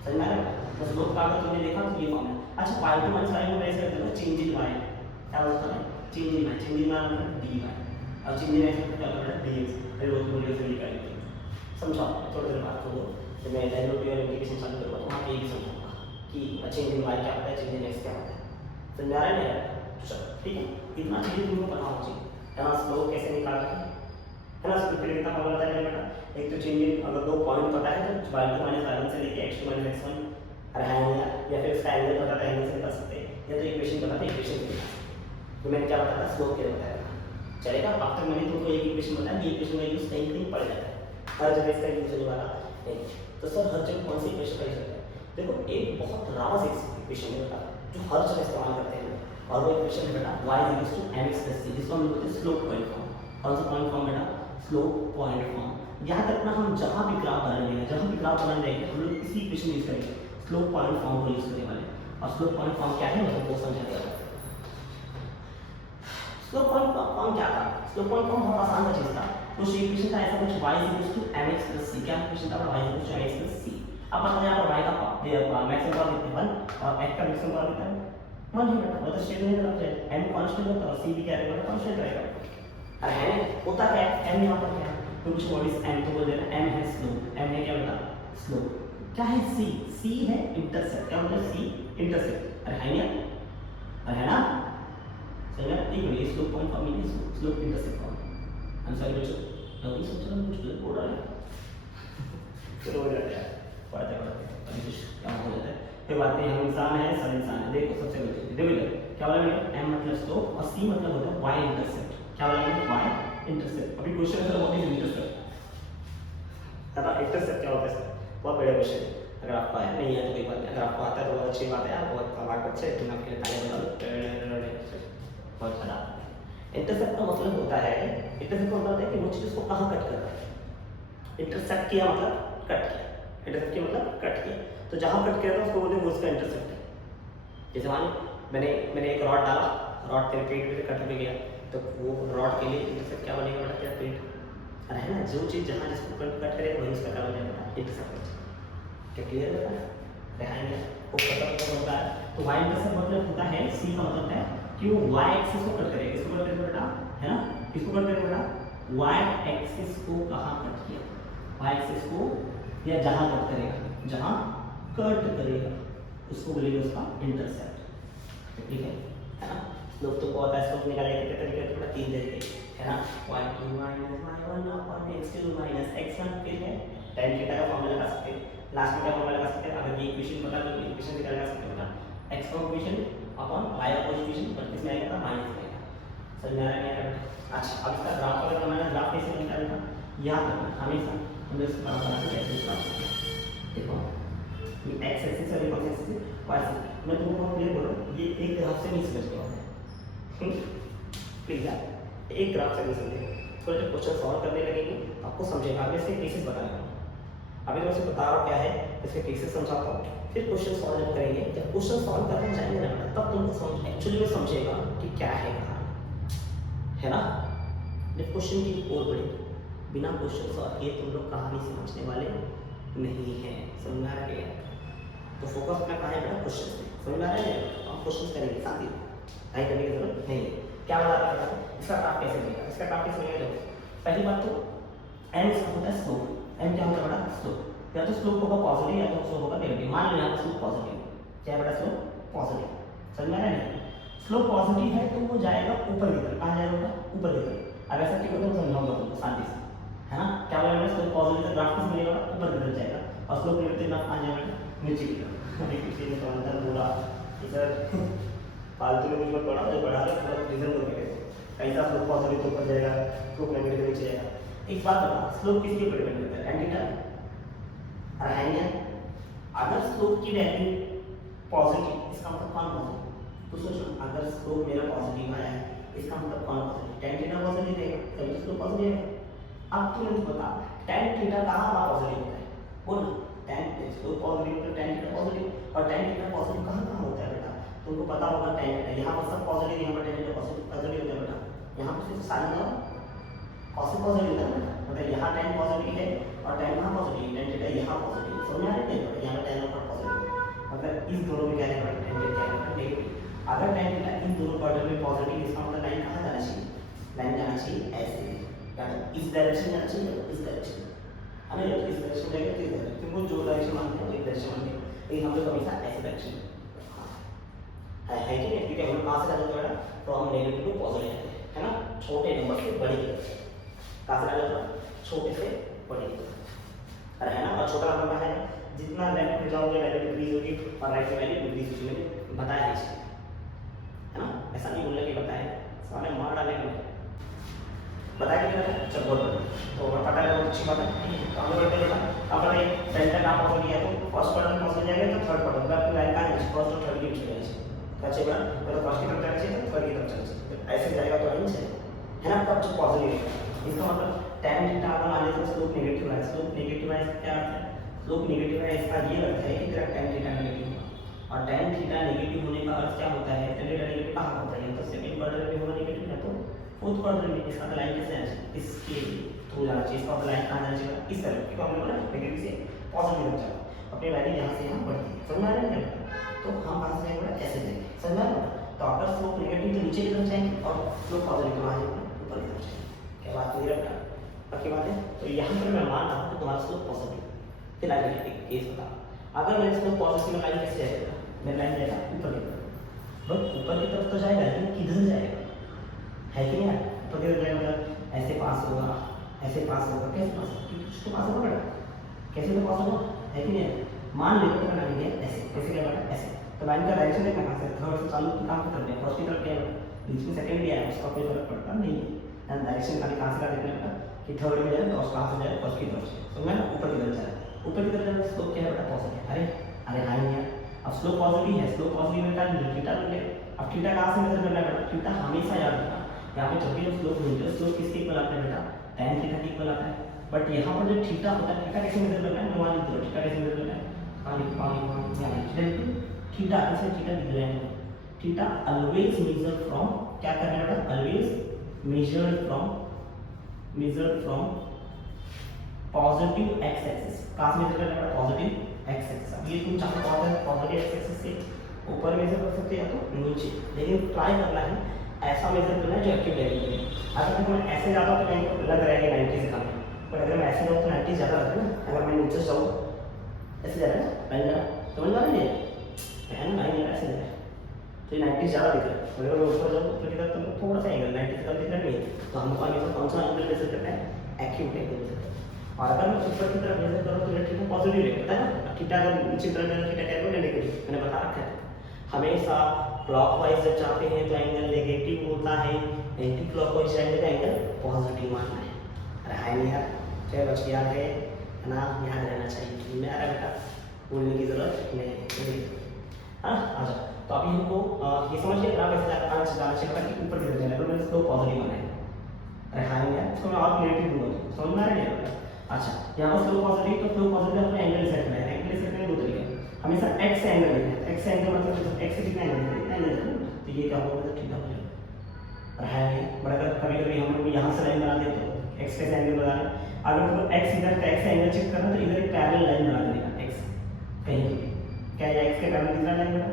समझ में आ रहा है? तो स्लोप का अगर तुमने देखा तो ये फॉर्म है। अच्छा, y2 माइनस y को ऐसे करते हो, चेंज इन y, क्या होता है? Change in y, change in y मतलब dy, और चेंज इन x मतलब क्या होता है? dx। फिर वो तुम से निकालेंगे। समझो थोड़ी देर बाद तो जब मैं डेरिवेटिव और इंटीग्रेशन चालू करूंगा तो वहां पे ये भी समझूंगा कि चेंज इन y क्या होता है, चेंज इन x क्या होता है। समझ में आ रहा है? चलो ठीक है, इतना चीज़ तुमको पता होना चाहिए, है ना। स्लोप कैसे निकालना है ना, स्लोप के लिए कितना फॉर्मूला बताया बेटा? एक तो चेंज इन, अगर दो पॉइंट पता है तो y2 माइनस y1 से लेके x2 माइनस x1 रहेगा, या फिर इसका एंगल पता है, एंगल से निकाल सकते हैं, या तो इक्वेशन पता है, इक्वेशन से तो मैंने क्या बताया? स्लोप के लिए बताया चलेगा। अब तक मैंने तुमको एक इक्वेशन बताया, ये इक्वेशन का यूज कहीं कहीं पड़ जाता है, हर जगह इसका यूज होने वाला नहीं। तो सर हर जगह कौन सी इक्वेशन कर सकते हैं? देखो एक बहुत रास इक्वेशन है बेटा जो हर जगह इस्तेमाल करते हैं, और वो इक्वेशन है बेटा y equals to mx plus c, जिसको हम बोलते हैं स्लोप पॉइंट फॉर्म। कौन सा पॉइंट फॉर्म बेटा? Slope point form. याद रखना, हम जहां भी ग्राफ बनाएंगे, जहां भी ग्राफ बनाने जाएंगे, हम लोग इसी इक्वेशन यूज करेंगे, स्लोप पॉइंट फॉर्म को यूज करने वाले। और स्लोप पॉइंट फॉर्म क्या है मैं तुमको समझा दिया। स्लोप पॉइंट फॉर्म क्या था? स्लोप पॉइंट फॉर्म बहुत आसान सा चीज था। तो इक्वेशन था ऐसा कुछ y equals to mx plus c। क्या इक्वेशन था? y equals to mx plus c। अब पता है यहाँ पर y का मैक्सिमम पावर कितना है 1 और x का मैक्सिमम पावर कितना है 1 ही बेटा। मतलब स्ट्रेट लाइन तरफ जाए, m कांस्टेंट होता है और c भी क्या रहेगा? कांस्टेंट रहेगा। अरे है होता क्या है, m यहाँ पर क्या है तो कुछ व्हाट इज m, तो बोल देना m है स्लोप। m है क्या बेटा? स्लोप। क्या है c? c है इंटरसेप्ट। क्या मतलब c? इंटरसेप्ट। अरे है ना, अरे है ना, सही है। एक मिनट, स्लोप पॉइंट फॉर्म में slope intercept form. I am sorry बच्चों, नहीं सोच रहा कुछ गलत बोल रहा है। चलो हो जाता है, पढ़ते अभी कुछ काम हो जाता है। फिर बात है हम इंसान है, सब इंसान है। देखो सबसे पहले देखो क्या बोला मैंने, m मतलब स्लोप और c मतलब होता है y इंटरसेप्ट। क्या बोला मैंने? y intercept. अभी क्वेश्चन है व्हाट इज इंटरसेप्ट, है ना। इंटरसेप्ट क्या होता है? बहुत बड़ा क्वेश्चन है। अगर आपको आया नहीं है तो कोई बात नहीं, अगर आपको आता है तो बहुत अच्छी बात है, आप बहुत कमाल बच्चे हैं, तुम आपके लिए ताली बजा लो। बहुत खराब। इंटरसेप्ट का मतलब होता है, इंटरसेप्ट का मतलब होता है कि वो चीज़ को कहाँ कट कर रहा है। इंटरसेप्ट किया मतलब कट किया, इंटरसेप्ट किया मतलब कट किया। तो जहाँ कट किया था उसको बोलते हैं वो उसका इंटरसेप्ट है। जैसे मान मैंने एक रॉड डाला, रॉड तेरे पेट में से कट पे गया, तो वो रॉड के लिए इंटरसेप्ट क्या बनेगा बेटा? तेरा पेट। अरे है ना, जो चीज़ जहाँ जिसको कट करेगा वही उसका क्या बनेगा बेटा? इंटरसेप्ट। क्या क्लियर है बेटा? रहेंगे वो कट होता है। तो y इंटरसेप्ट मतलब होता है, c का मतलब है कि वो y एक्सिस को कट करेगा। इसको कट करेगा बेटा, है ना, इसको कट करेगा बेटा। y एक्सिस को कहाँ कट किया? y एक्सिस को या जहाँ कट करेगा, जहाँ कट करेगा उसको बोलेंगे उसका इंटरसेप्ट, ठीक है ना। स्लोप तो बहुत है, स्लोप निकालेंगे कितने तरीके से, थोड़ा 3 तरीके है ना, y2 minus y1 upon x2 minus x1, फिर है tan थीटा का फॉर्मूला लगा सकते हैं, लास्ट में क्या फॉर्मूला लगा सकते हैं, अगर ये इक्वेशन पता तो इक्वेशन निकाल लगा सकते हैं ना, x का इक्वेशन अपॉन y का इक्वेशन, पर किसमें आएगा माइनस में आएगा, समझ में आ रहा है। अच्छा अब इसका ग्राफ अगर बनाना है, ग्राफ कैसे निकालना, याद रखना हमेशा हम इस ग्राफ बना के ऐसे स्टार्ट करेंगे, देखो ये x एक्सिस और ये y एक्सिस y एक्सिस, मैं तुमको बहुत क्लियर बोल रहा हूँ, ये एक ग्राफ से नहीं समझ पाओगे, प्लीज यार एक ग्राफ से नहीं समझेगा, थोड़ा जब क्वेश्चन सॉल्व करने लगेंगे आपको समझेगा। अब इसके केसेस बता रहा हूँ, अभी मैं बता रहा हूँ क्या है, इसके केसेस समझाता हूँ, फिर क्वेश्चन सॉल्व जब करेंगे, जब क्वेश्चन सॉल्व करने जाएंगे ना तब तुमको समझ एक्चुअली में समझेगा कि क्या है कहानी, है ना। जब क्वेश्चन की और बढ़ेगी, बिना क्वेश्चन सॉल्व किए तुम लोग कहानी समझने वाले नहीं है, समझ आ रहा है। तो फोकस अपना कहाँ है बेटा, क्वेश्चन से, समझ आ रहा है। हम क्वेश्चन करेंगे साथ ही, नहीं करने की जरूरत नहीं है। क्या बता रहा है, इसका ग्राफ कैसे बनेगा, इसका ग्राफ कैसे बनेगा, देखो पहली बात तो एम इसका होता है स्लोप, एम क्या होता है बेटा स्लोप, या तो स्लोप होगा पॉजिटिव या तो स्लोप होगा नेगेटिव, मान लो यहाँ पर स्लोप पॉजिटिव, क्या है बेटा स्लोप पॉजिटिव, समझ में आ रहा है। स्लोप पॉजिटिव है तो वो जाएगा ऊपर की तरफ, कहाँ जाएगा बेटा ऊपर की तरफ। अब ऐसा क्यों मैं समझाऊंगा तुमको शांति से, है ना। क्या बोला बेटा स्लोप पॉजिटिव तो ग्राफ किस बनेगा, ऊपर की तरफ जाएगा, और स्लोप नेगेटिव ग्राफ कहाँ जाएगा, नीचे की तरफ। किसी ने तो अंदर बोला इधर फालतू में मुझे पढ़ा जो पढ़ा रहे पूरा रीजन करके देखो, कैसा स्लोप पॉजिटिव तो ऊपर जाएगा, स्लोप नेगेटिव नीचे जाएगा। एक बात बता, स्लोप किसके ऊपर डिपेंड करता है, tan थीटा और है ना। अगर स्लोप की वैल्यू पॉजिटिव, इसका मतलब कौन पॉजिटिव, तो सोचो अगर स्लोप मेरा पॉजिटिव आया है, इसका मतलब कौन पॉजिटिव, tan थीटा पॉजिटिव रहेगा तभी स्लोप पॉजिटिव है। अब तुम मुझे बता tan थीटा कहाँ पॉजिटिव होता है, बोल tan स्लोप पॉजिटिव तो tan थीटा पॉजिटिव, और tan थीटा पॉजिटिव कहाँ होता है बेटा, तुमको पता होगा tan थीटा यहाँ पर सब पॉजिटिव, यहाँ पर tan थीटा पॉजिटिव होता है बेटा, यहाँ पर सिर्फ साइन और cos पॉजिटिव है ना, मतलब यहाँ tan पॉजिटिव है और tan यहाँ पॉजिटिव है, tan थीटा यहाँ पॉजिटिव है, समझ आ रहा है यहाँ पर tan और पॉजिटिव, मतलब इस दोनों में क्या है tan थीटा नेगेटिव। अगर tan थीटा इन दोनों क्वाड्रेंट में पॉजिटिव, इसका मतलब लाइन कहाँ जाना चाहिए, लाइन जाना चाहिए ऐसे, इस डायरेक्शन जाना चाहिए, इस डायरेक्शन हमें जब इस डायरेक्शन जाएगा तो इस डायरेक्शन, तुमको जो डायरेक्शन मानते हो एक डायरेक्शन मानते हो, लेकिन हम लोग हमेशा ऐसे डायरेक्शन है कि नहीं, क्योंकि हम लोग कहाँ से जाते हैं बेटा, फ्रॉम नेगेटिव टू पॉजिटिव जाते हैं, है ना, छोटे नंबर से बड़ी की तरफ, कहाँ से जाते हैं, छोटे से बड़े की तरफ, है ना। और छोटा नंबर का है जितना लेफ्ट में जाओगे वैल्यू डिक्रीज होगी और राइट में वैल्यू डिक्रीज होगी, मैंने बताया है इसको, है ना, ऐसा नहीं बोलने के बताया, सारे मार डाले बताया कि नहीं, चल बहुत बढ़िया, तो पता है बहुत अच्छी बात है। तो हम लोग करते हैं अब बताइए डेल्टा का पॉजिटिव लिया तो फर्स्ट क्वाड्रेंट पॉजिटिव जाएगा तो थर्ड क्वाड्रेंट, मतलब आपकी लाइन का है फर्स्ट और थर्ड के बीच में जाना चाहिए, अच्छा बेटा तो फर्स्ट की तरफ जाना चाहिए तो थर्ड की तरफ जाना चाहिए, ऐसे जाएगा तो लाइन से, है ना, तब जो पॉजिटिव है। इसका मतलब tan थीटा अगर मान लीजिए स्लोप नेगेटिव है, स्लोप नेगेटिव है क्या अर्थ है, स्लोप नेगेटिव है इसका ये अर्थ है कि तेरा tan थीटा नेगेटिव है, और tan थीटा नेगेटिव होने का अर्थ क्या होता है, tan थीटा नेगेटिव कहाँ होता है, तो सेकंड क्वाड्रेंट में होगा नेगेटिव है, तो फोर्थ क्वाड्रेंट में इसका लाइन कैसे आना चाहिए, इसके थ्रू जाना चाहिए, इसका लाइन कहाँ जाना चाहिए, इस तरफ, क्योंकि हमने बोला नेगेटिव से पॉजिटिव तक जाओ, अपनी वैल्यू यहाँ से यहाँ बढ़ती है, समझ आ रहा है। तो हम कहाँ से जाएंगे ऐसे जाएंगे, समझ आ रहा है। तो अगर स्लोप नेगेटिव तो नीचे की तरफ जाएंगे और स्लोप पॉजिटिव तो वहाँ ऊपर की तरफ जाएंगे, क्या बात क्लियर है, बाकी बात है। तो यहाँ पर मैं मान रहा हूँ कि तुम्हारा स्लोप पॉजिटिव, फिर आगे एक केस बता, अगर मेरे स्लोप पॉजिटिव में लाइन कैसे जाएगा, मेरा लाइन जाएगा ऊपर की तरफ, बट ऊपर की तरफ तो जाएगा लेकिन किधर जाएगा, है कि नहीं, ऊपर की तरफ जाएगा मतलब ऐसे पास होगा, ऐसे पास होगा, कैसे पास होगा, उसके पास होगा बेटा, कैसे तो पास होगा, है कि नहीं। मान लो तो लाइन है ऐसे, कैसे क्या बेटा ऐसे, तो लाइन का डायरेक्शन देखना कहाँ से, थर्ड से चालू कहाँ की तरफ है, फर्स्ट की तरफ क्या है, बीच में सेकंड भी आया उसका कोई फर्क पड़ता नहीं है, डायरेक्शन खाली कहाँ से देखना बेटा कि थर्ड में जाए और कहाँ से जाए, फर्स्ट की तरफ से, तो मैं ऊपर की तरफ जाए, ऊपर की तरफ जाए स्लोप क्या है बेटा पॉजिटिव, अरे अरे हाँ यार, अब स्लोप पॉजिटिव है, स्लोप पॉजिटिव में क्या थीटा मिले, अब थीटा कहाँ से मेजर करना है बेटा, थीटा हमेशा याद रखना, यहाँ पे जब भी हम स्लोप मिलते हैं स्लोप किसके इक्वल आता है बेटा, tan थीटा के इक्वल आता है, बट यहाँ पर जो थीटा होता है, थीटा कैसे मेजर करना है, मान लीजिए थीटा कैसे मेजर करना है, थीटा कैसे, थीटा लिख रहे हैं, थीटा ऑलवेज मेजर फ्रॉम, क्या करना है बेटा, always measure from positive x axis, कहाँ से मेजर करना है बेटा, पॉजिटिव एक्स एक्सिस। अब ये तुम चाहो पॉजिटिव एक्स एक्सिस से ऊपर मेजर कर सकते हैं या तो नीचे, लेकिन ट्राई करना है ऐसा मेजर करना है जो एक्टिव लेवल पे, अगर तुम्हें ऐसे ज़्यादा तो कहीं लग रहा है कि 90 से कम है, पर अगर मैं ऐसे जाऊँ तो 90 ज़्यादा लगता है ना, अगर मैं नीचे जाऊँ ऐसे जा रहा है ना लाइन जा, समझ में आ रही है ना, लाइन ऐसे जा रहा है तो ये 90 ज़्यादा दिख रहा है। अगर मैं ऊपर जाऊँ ऊपर की तरफ तो थोड़ा सा एंगल 90 से कम दिख रहा नहीं है, तो हमको आगे से कौन सा एंगल मेजर करना है, एक्यूट एंगल। और अगर मैं ऊपर की तरफ मेजर करूँ तो थीटा पॉजिटिव रहेगा ना, थीटा अगर नीचे तरफ मेजर थीटा क्या होगा, नेगेटिव, मैंने बता रखा है। हमेशा क्लॉकवाइज जब जाते हैं तो एंगल नेगेटिव होता है, एंटी क्लॉकवाइज जाएंगे तो एंगल पॉजिटिव मानना है। अरे हाय नहीं यार, क्या बच गया है ना, याद रहना चाहिए, मेरा बेटा बोलने की जरूरत नहीं है। हाँ आ जाओ, तो अभी हमको ये समझिए ग्राफ ऐसे जाना चाहिए ताकि ऊपर की तरफ जाना है, तो मैंने इसको पॉजिटिव माना है। अरे हाय नहीं यार, इसको मैं और नेगेटिव दूंगा, समझ में आ रहा है? अच्छा, यहाँ पर फ्लो पॉजिटिव, तो फ्लो पॉजिटिव अपने एंगल सेट करना है। एंगल सेट करने दो तरीके, हमेशा x से एंगल लेना है। x से एंगल मतलब x से कितना एंगल है, इतना एंगल है, तो ये क्या होगा, मतलब थीटा हो जाएगा। और है बड़ा कभी-कभी हम लोग यहाँ से लाइन बनाते हैं तो x कैसे एंगल बना रहे हैं, अगर तो x इधर का x से एंगल चेक करना तो इधर एक पैरेलल लाइन बना देना x कहीं पे, क्या ये x के पैरेलल कितना लाइन बना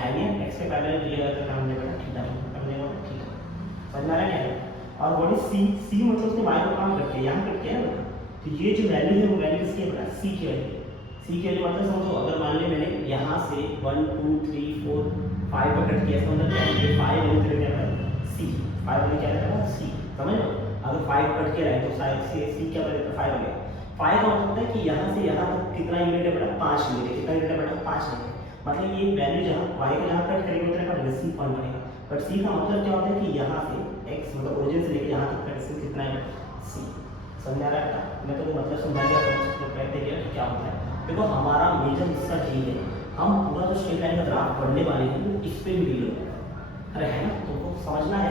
है नहीं, x के पैरेलल दिया जाता है, हमने बना थीटा करने वाला थीटा, समझ में आ रहा है? और व्हाट इज c, c मतलब उसने y को काम करके यहाँ कट किया है ना, तो ये जो वैल्यू है वो वैल्यू किसकी है बेटा, c की वैल्यू। c की वैल्यू मतलब समझो, अगर मान ले मैंने यहाँ से 1 2 3 4 5 पर कट किया, तो मतलब ये 5 वैल्यू तेरे क्या है c, 5 वैल्यू क्या है c, समझ लो। अगर 5 कट के रहे तो शायद c क्या बनेगा, 5 हो गया। 5 का मतलब है कि यहाँ से यहाँ तक कितना यूनिट है बेटा, 5 यूनिट है। कितना यूनिट है बेटा, 5 यूनिट। मतलब ये वैल्यू जहाँ y को जहाँ कट करेंगे उतना का c पॉइंट बनेगा। बट c का मतलब क्या होता है कि यहाँ से x मतलब ओरिजिन से लेकर यहाँ तक का डिस्टेंस कितना है, c। समझ आ रहा है? मैं तो मतलब समझाइए तो कहते हैं कि क्या होता है। देखो हमारा मेजर हिस्सा यही है, हम पूरा जो स्ट्रेट लाइन का ग्राफ पढ़ने वाले हैं वो इस पे भी डील होगा। अरे है ना, तुमको समझना है,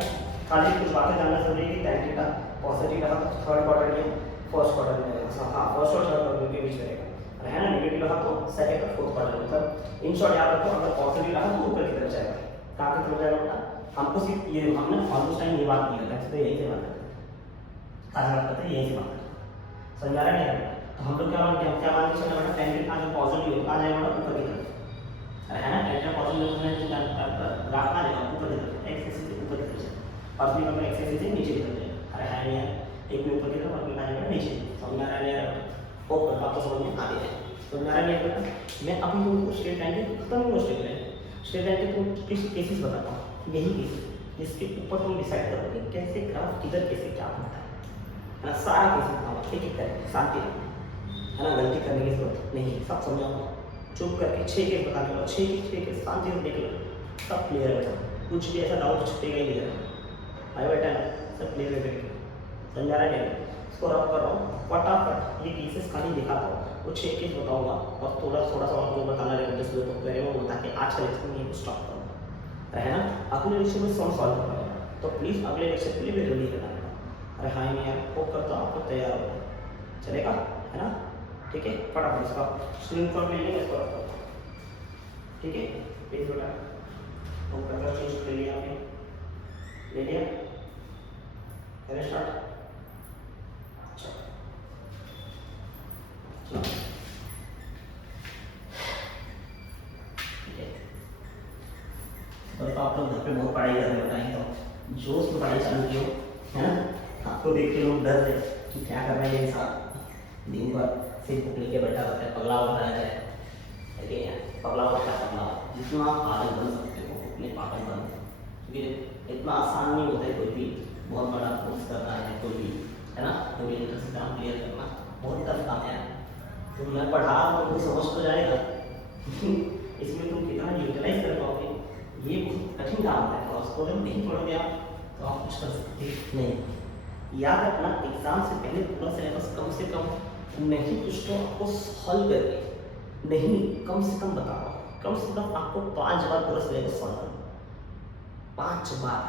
खाली कुछ बातें जानना जरूरी है कि tan थीटा पॉजिटिव रहा तो थर्ड क्वाड्रेंट में, फर्स्ट क्वाड्रेंट में रहेगा, हाँ फर्स्ट और थर्ड क्वाड्रेंट के बीच में रहेगा। अरे है ना, नेगेटिव रहा तो सेकंड और फोर्थ क्वाड्रेंट, मतलब इन शॉर्ट याद रखो, अगर पॉजिटिव रहा तो ऊपर की तरफ जाएगा, कहाँ की तरफ जाएगा बेटा, हमको सिर्फ ये हमने ऑलमोस्ट टाइम ये बात की है, तो यही से बात करते हैं, आज बात करते हैं यही से बात करते हैं, समझ आ रहा है? तो हम लोग क्या मान के चलना बेटा, tan थीटा अगर पॉजिटिव आ जाएगा ऊपर की तरफ, है ना, tan पॉजिटिव होने से ग्राफ आ जाएगा ऊपर की तरफ, x एक्सिस से ऊपर की तरफ, और फिर अपने x एक्सिस से नीचे की तरफ जाएगा। अरे है नहीं यार, एक में ऊपर की तरफ और एक में आ जाएगा नीचे, समझ आ रहा है? ओके, बात तो समझ में आ गई है, समझ आ रहा है बेटा? मैं अभी तुमको स्ट्रेट लाइन के खत्म नहीं, स्ट्रेट लाइन के तुम किस केसेस बताता हूँ, यही केसेस जिसके ऊपर तुम डिसाइड करो कि कैसे ग्राफ किधर कैसे क्या होता है ना, सारा केसेस बताओ, एक एक करके शांति है ना, गलती करने की जरूरत नहीं है, सब समझाऊंगा, चुप करके 6 केस बता दूंगा, 6 केस शांति से देख लो, सब क्लियर है बेटा, कुछ भी ऐसा डाउट छुपेगा ही नहीं है, आया बेटा सब क्लियर है करके, समझ आ रहा है? इसको रब कर रहा हूँ फटाफट, ये केसेस खाली दिखाता हूँ, वो 6 केस बताऊंगा और थोड़ा सा और तुमको बताना रहेगा, जिस तो करेंगे वो बता के आज का लेक्चर में स्टॉप करूँगा, है ना। अगले लेक्चर में सॉल्व करूँगा, तो प्लीज़ अगले लेक्चर के लिए भी रेडी करना। अरे हाँ नहीं यार, होप करता हूँ आपको तैयार हो चलेगा, है ना, ठीक है। फटाफट इसका स्क्रीनशॉट ले लेंगे, इसको रखो, ठीक है प्लीज बेटा, होप करता हूँ चेंज ले लिया आपने, ले लिया, करें स्टार्ट, चलो तो आप लोग घर पे बहुत पढ़ाई कर रहे हो, बताएं तो जोश में पढ़ाई चालू की हो, है ना। आपको देख के लोग डर रहे कि क्या कर रहे हैं इंसान, दिन भर सिर्फ बुक लेके बैठा रहता है, पगला होता है, ठीक है, पगला होता है, पगला। जितना आप पागल बन सकते हो उतने पागल बन, क्योंकि इतना आसान नहीं होता है कोई भी बहुत बड़ा कोर्स करना है, कोई भी, है ना, कोई इंटर से काम क्लियर करना बहुत टफ काम है। तो मैं पढ़ा रहा हूँ, समझ तो जाएगा इसमें तुम कितना यूटिलाइज कर पाओगे, ये बहुत कठिन काम है, और उसको जब नहीं पढ़ोगे आप तो आप कुछ कर सकते नहीं। याद रखना, एग्जाम से पहले पूरा सिलेबस कम से कम नहीं कुछ तो आपको सॉल्व करके नहीं, कम से कम बताओ, कम से कम आपको 5 बार पूरा सिलेबस सॉल्व करना, 5 बार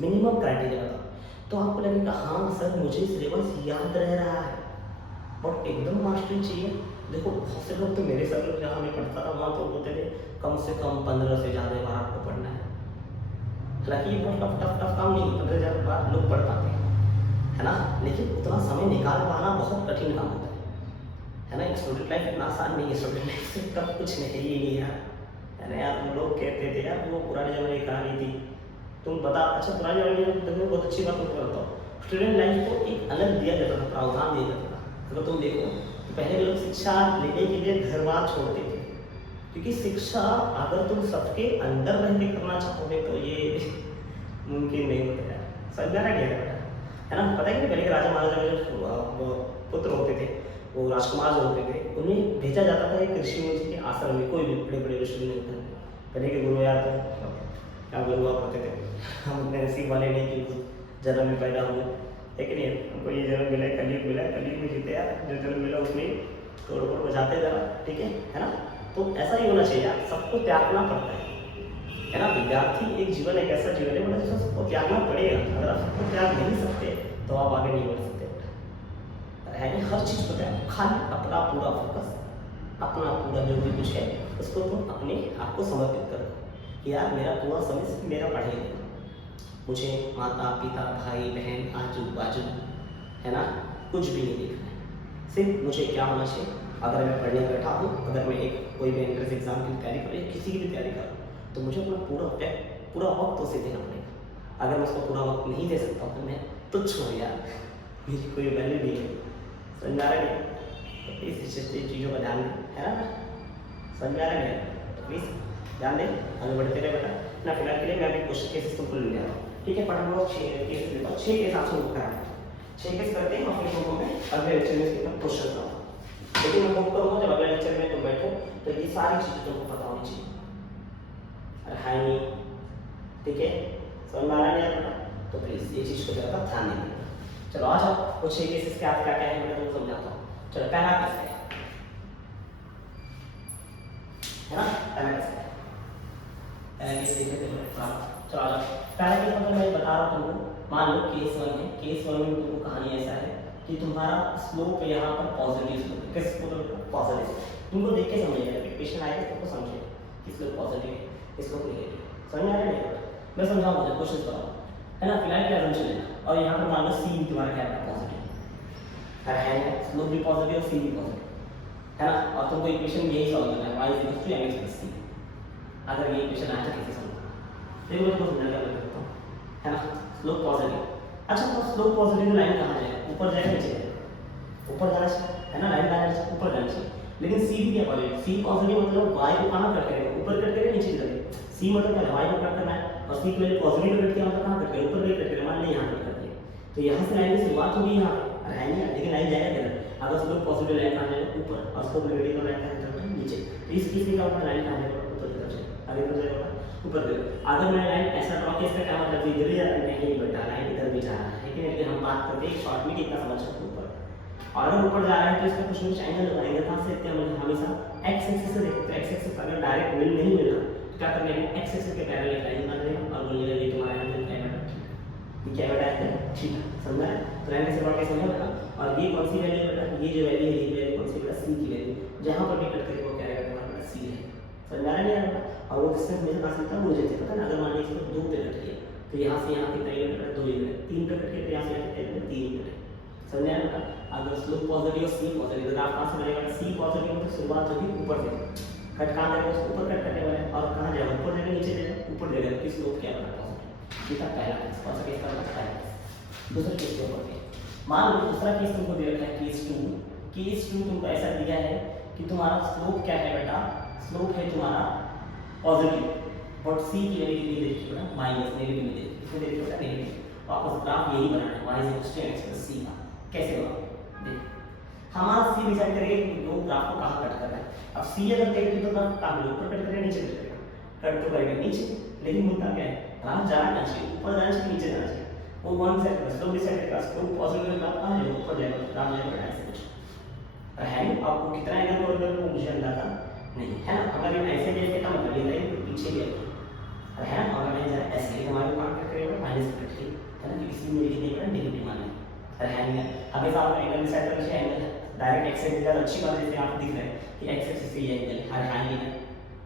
मिनिमम क्राइटेरिया बताओ, तो आपको लगेगा हाँ सर मुझे सिलेबस याद रह रहा है, बट एकदम मास्टरी चाहिए। देखो बहुत से लोग तो मेरे सर लोग जहाँ मैं पढ़ता था वहाँ तो बोलते थे कम से कम 15 से ज़्यादा बार आपको पढ़ना है, हालांकि ये बहुत टफ काम नहीं है, 15,000 बार लोग पढ़ पाते हैं, है ना, लेकिन उतना समय निकाल पाना बहुत कठिन काम होता है ना। एक स्टूडेंट लाइफ इतना आसान नहीं है, स्टूडेंट लाइफ से कब कुछ नहीं है यार, है ना यार। लोग कहते थे यार वो पुराने जमाने की कहानी थी, तुम बता, अच्छा पुराने जमाने में बहुत अच्छी बात तुमको बताओ, स्टूडेंट लाइफ को एक अलग दिया जाता था, प्रावधान दिया जाता था। अगर तुम देखो तो पहले लोग शिक्षा लेने के लिए घर बार छोड़ते थे, क्योंकि शिक्षा अगर तुम सबके अंदर रह के करना चाहोगे तो ये मुमकिन नहीं होता है। समझाना क्या है ना? पता है कि पहले के राजा महाराजा में जो पुत्र होते थे, वो राजकुमार जो होते थे, उन्हें भेजा जाता था एक ऋषि मुनि के आश्रम में। कोई भी बड़े बड़े ऋषि नहीं होते थे पहले के गुरु, यार तो क्या गुरु हुआ करते थे। हम अपने नसीब वाले नहीं कि जन्म में पैदा हुए, लेकिन ये हमको ये जन्म मिला है, कलयुग मिला है, कलयुग में जीते यार, जो जन्म मिला उसमें तोड़ फोड़ बजाते जरा, ठीक है ना? तो ऐसा ही होना चाहिए यार, सबको त्यागना पड़ता है ना? विद्यार्थी एक जीवन एक ऐसा जीवन है मतलब जिसमें सबको त्यागना पड़ेगा। अगर आप सबको त्याग नहीं सकते तो आप आगे नहीं बढ़ सकते है। हर चीज़ को त्याग, खाली अपना पूरा फोकस, अपना पूरा जो भी कुछ है उसको तुम अपने आप को समर्पित करो कि यार मेरा पूरा समय सिर्फ मेरा पढ़ाई है, मुझे माता पिता भाई बहन आजू बाजू है ना कुछ भी नहीं देखना है। सिर्फ मुझे क्या होना चाहिए, अगर मैं पढ़ने बैठा हूँ, अगर मैं एक कोई भी एंट्रेंस एग्जाम की तैयारी कर रही हूँ, किसी की भी तैयारी कर रहा हूँ, तो मुझे अपना पूरा वक्त उसे देना पड़ेगा। अगर मैं उसको पूरा वक्त नहीं दे सकता हूँ तो मैं तुच्छ हो यार, मेरी कोई वैल्यू नहीं है। समझ आ रहा है? इस चीज़ों का ध्यान है ना? समझ आ रहा है? तो प्लीज़ ध्यान दें, आगे बढ़ते रहे बेटा ना। फिलहाल के लिए मैं भी क्वेश्चन केसेस तुमको ले रहा हूँ, ठीक है? पढ़ा हुआ 6 केस लेता हूँ, 6 केस आपसे बुक कराना है, 6 केस करते हैं और फिर तुमको मैं अगले लेक्चर में इसके ऊपर क्वेश्चन कराऊँ। लेकिन मैं होप करूँगा जब अगले लेक्चर में तुम बैठो तो ये सारी चीज़ें तुमको पता होनी चाहिए। अरे हाय नहीं, ठीक है? समझ में आ रहा है बेटा? तो प्लीज़ ये चीज़ को ज़रा ध्यान देना। चलो आ जाओ, वो 6 केसेस के आप क्या क्या है मैं तुमको समझाता हूँ। चलो पहला केस है ना? पहला केस है, पहला केस देख लेते हैं। चलो आ जाओ, पहला केस मतलब मैं बता रहा हूँ तुमको। मान लो केस 1 है, केस 1 में तुमको कहानी ऐसा है कि तुम्हारा स्लोप यहाँ पर पॉजिटिव स्लोप है। किस मतलब पॉजिटिव, तुमको देख के समझिएगा, क्वेश्चन आएगा तुमको समझिए कि स्लोप पॉजिटिव है, स्लोप नेगेटिव। समझ में आ रहा है? मैं समझाऊंगा, क्वेश्चन कराऊंगा, है ना? फिलहाल क्या समझ लेना। और यहाँ पर मान लो सी तुम्हारा क्या है, पॉजिटिव है, स्लोप भी पॉजिटिव और सी भी पॉजिटिव है ना? और तुमको इक्वेशन यही सॉल्व करना है, y = mx + c। अगर ये इक्वेशन आया तो कैसे सॉल्व करना है देखो, मैं तुमको समझाने का करता हूँ, है ना? स्लोप पॉजिटिव, अच्छा तो स्लोप पॉजिटिव लाइन कहाँ जाएगा? ऊपर जाएगा नीचे जाएगा? ऊपर जाना चाहिए, है ना? लाइन कहाँ जाना ऊपर जाना चाहिए। लेकिन सी भी क्या पॉजिटिव, सी पॉजिटिव मतलब y को कहाँ कट करेगा? ऊपर कट करेगा नीचे करेगा? सी मतलब क्या है, y को कट करना है, और सी की वैल्यू पॉजिटिव कट किया मतलब कहाँ कट करेगा? ऊपर कट करेगा, मान लीजिए यहाँ कट कर दिया, तो यहाँ से लाइन की शुरुआत होगी यहाँ पर, लेकिन लाइन जाएगा किधर? अगर स्लोप पॉजिटिव लाइन कहाँ जाएगा? ऊपर, और स्लोप नेगेटिव लाइन कहाँ जाएगा? नीचे। तो इस केस में क्या होगा, लाइन कहाँ जाएगा? ऊपर की तरफ से, आगे बढ़ जाएगा ऊपर की तरफ। अगर मैं लाइन ऐसा ड्रॉ किया, इसका क्या मतलब इधर ही जा रहा है? नहीं बेटा, लाइन इधर भी जा रहा है, लेकिन हम बात करते हैं शॉर्ट में कितना समझ सकते ऊपर। और अगर ऊपर जा रहा है तो इसका कुछ कुछ एंगल लगाएंगे, कहाँ से देखते हैं हम हमेशा एक्स एक्सिस से देखते हैं। एक्स एक्सिस अगर डायरेक्ट मिल नहीं मिल रहा तो क्या करना है, एक्स एक्सिस के पैरेलल एक लाइन बना देगा और बोलिएगा ये तुम्हारा एंगल क्या है बेटा, ये क्या बेटा है, ठीक है? समझा है? तो लाइन कैसे ड्रॉ किया समझा बेटा? और ये कौन सी वैल्यू बेटा, ये जो वैल्यू है, ये वैल्यू कौन सी बेटा, सी की वैल्यू, जहाँ पर भी कट करेगा वो क्या रहेगा तुम्हारा बेटा, सी है। समझा रहा है बेटा? और वो डिस्टेंस मेरे पास मिलता है, मुझे पता है ना। अगर मान लीजिए इसको 2 पे कट किया तो यहाँ से यहाँ कितना यूनिट, 2 यूनिट, 3 पे कट किया तो यहाँ से यहाँ कितना, 3 यूनिट। समझ आया बेटा? अगर स्लोप पॉजिटिव और सी पॉजिटिव, तो आप कहाँ से बनेगा? सी पॉजिटिव मतलब शुरुआत होगी ऊपर से, कट कहाँ जाएगा? ऊपर कट करने वाला है, और कहाँ जाएगा? ऊपर जाएगा, नीचे जाएगा, ऊपर जाएगा, तो स्लोप क्या बना, पॉजिटिव। ये था पहला केस, कौन सा केस था? पहला केस। दूसरा केस क्या होगा? मान लो दूसरा केस तुमको दे रखा है, केस 2। केस 2 तुमको ऐसा दिया है कि तुम्हारा स्लोप क्या है बेटा, स्लोप है तुम्हारा पॉजिटिव, बट सी की वैल्यू कितनी दे रखी है बेटा, माइनस, नेगेटिव में दे रखी है। कितने दे रखी है बेटा, नेगेटिव। वापस ग्राफ यही बनाना है, y = mx + c का। कैसे होगा देख, हमारा सी डिसाइड करेंगे कि दो ग्राफ को कहाँ कट करना है। अब सी अगर नेगेटिव तो ग्राफ कहाँ मिलेगा, ऊपर कट करेगा, नीचे कट करेगा? कट तो करेगा नीचे, लेकिन मुद्दा क्या है, ग्राफ जाना कहाँ चाहिए, ऊपर जाना चाहिए, नीचे जाना चाहिए? वो वन साइड का स्लोप डिसाइड करेगा, स्लोप पॉजिटिव ग्राफ कहाँ जाएगा, ऊपर जाएगा, ग्राफ जाएगा ऐसे कुछ है। आपको कितना एंगल कवर करना वो मुझे अंदाजा नहीं है ना। अगर ये ऐसे लेके तो मतलब ये लाइन पीछे भी है ना, अगर मैं जरा ऐसे लेके हमारे मान कट करेगा माइनस कट के, है ना? तो इसी में लिखने का नेगेटिव मान है, अरे है नहीं। हमेशा आप एंगल डिसाइड करना चाहिए, एंगल डायरेक्ट एक्स एक्सिस का अच्छी बात है, जैसे आपको दिख रहा है कि एक्स एक्सिस से ये एंगल है, है नहीं है।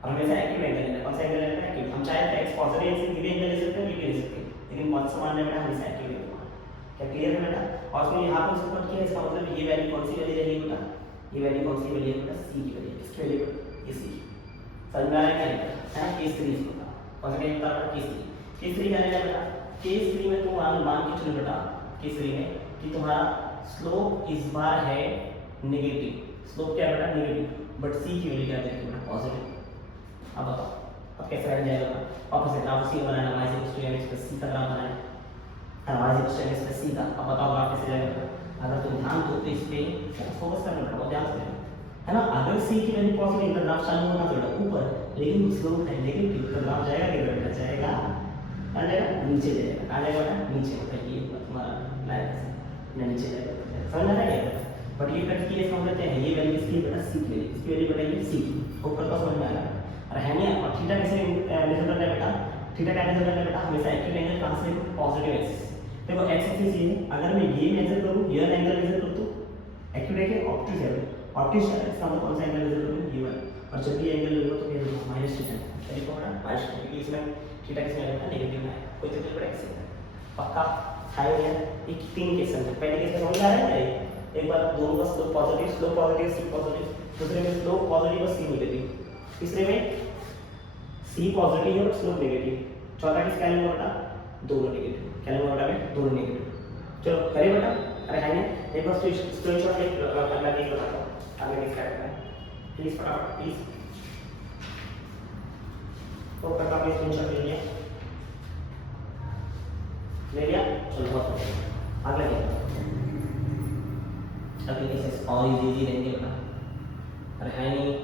और हमेशा एक्टिव एंगल है, कौन सा एंगल है एक्टिव। हम चाहे तो एक्स पॉजिटिव एक्सिस भी एंगल ले सकते हैं, भी ले सकते हैं, लेकिन कौन सा मान लेना है, हमेशा एक्टिव एंगल। क्या क्लियर है बेटा? और उसमें यहाँ पर सपोर्ट किया, इसका मतलब ये वैल्यू कौन सी वैल्यू रहेगी बेटा, ये वैल्यू कौन सी वैल्यू है बेटा, सी की वैल्यू। किसकी वैल्यू? ये सी। समझ में आ रहा है क्या है? केस 3 इसको कौन सा केस बता, केस 3। केस 3 क्या रहेगा बेटा? केस 3 में तुम मान के चलो बेटा तीसरी में कि तुम्हारा स्लोप इस बार है नेगेटिव, स्लोप क्या है बेटा नेगेटिव, बट सी की वैल्यू क्या देखिए बेटा पॉजिटिव। अब बताओ अब कैसे रह जाएगा, वापस से ग्राफ सी बनाना, y equals to mx plus C का ग्राफ बनाना है, y equals to mx plus C का। अब बताओ ग्राफ कैसे जाएगा, अगर तुम ध्यान दो तो इस पे फोकस करना बेटा, बहुत ध्यान से है ना। अगर सी की वैल्यू पॉजिटिव तो ग्राफ चालू होना बेटा ऊपर, लेकिन स्लोप है नेगेटिव तो ग्राफ जाएगा किधर बेटा, जाएगा कहाँ जाएगा, नीचे जाएगा। कहाँ जाएगा बेटा नीचे, मतलब ये तुम्हारा लाइन नीचे जाएगा, समझ में आ गया। बट ये कट की ये समझ लेते हैं, ये वैल्यू इसकी बेटा सी की वैल्यू, इसकी वैल्यू बेटा ये सी की, ऊपर का समझ में आ रहा है। और है नहीं, और थीटा कैसे मेजर करना है बेटा, थीटा क्या मेजर करना है बेटा, हमेशा एक्यूट एंगल कहां से देखो, पॉजिटिव एक्सिस। देखो एक्स एक्सिस ये है, अगर मैं ये मेजर करूं, ये एंगल मेजर करूं तो एक्यूट है कि ऑब्ट्यूज है, ऑब्ट्यूज है, इसका मतलब कौन सा एंगल मेजर करूं, ये वाला। और जब ये एंगल लूंगा तो ये माइनस थीटा, देखो बेटा माइनस थीटा, क्योंकि इसमें थीटा किसमें आएगा नेगेटिव में है, कोई तकलीफ पड़ेगा इससे पक्का है यार। एक तीन केस है, पहले केस में समझ आ रहा है, एक बार दोनों का स्लोप पॉजिटिव सी पॉजिटिव, दूसरे में स्लोप पॉजिटिव और सी नेगेटिव, तीसरे में सी पॉजिटिव और स्लोप नेगेटिव, चौथा किसका है बेटा दोनों नेगेटिव, क्या लेंगे बेटा में दोनों नेगेटिव। चलो करिए बेटा, अरे है ना एक बार स्क्रीनशॉट एक अगला केस बताता हूं, आगे केस क्या करना है प्लीज फटाफट प्लीज, तो तक आपने स्क्रीनशॉट ले लिया, ले लिया, चलो बहुत बढ़िया, अगला केस अगले केसेस और इजी रहेंगे बेटा, अरे है नहीं,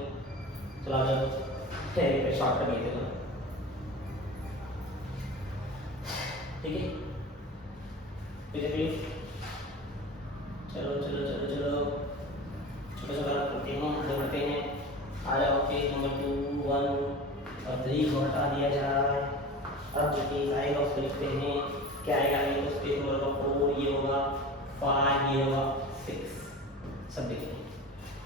चलो आ जाओ शॉर्ट कर लेते हैं, ठीक है प्लीज, चलो चलो चलो चलो छोटा छोटा करते हैं, आगे बढ़ते हैं, आ जाओ केस नंबर 2 1 और 3 को हटा दिया जाए। अब जो केस आएगा उसको लिखते हैं, क्या आएगा ये तो केस नंबर 4 ये होगा, 5 ये होगा, 6 सब देखिए।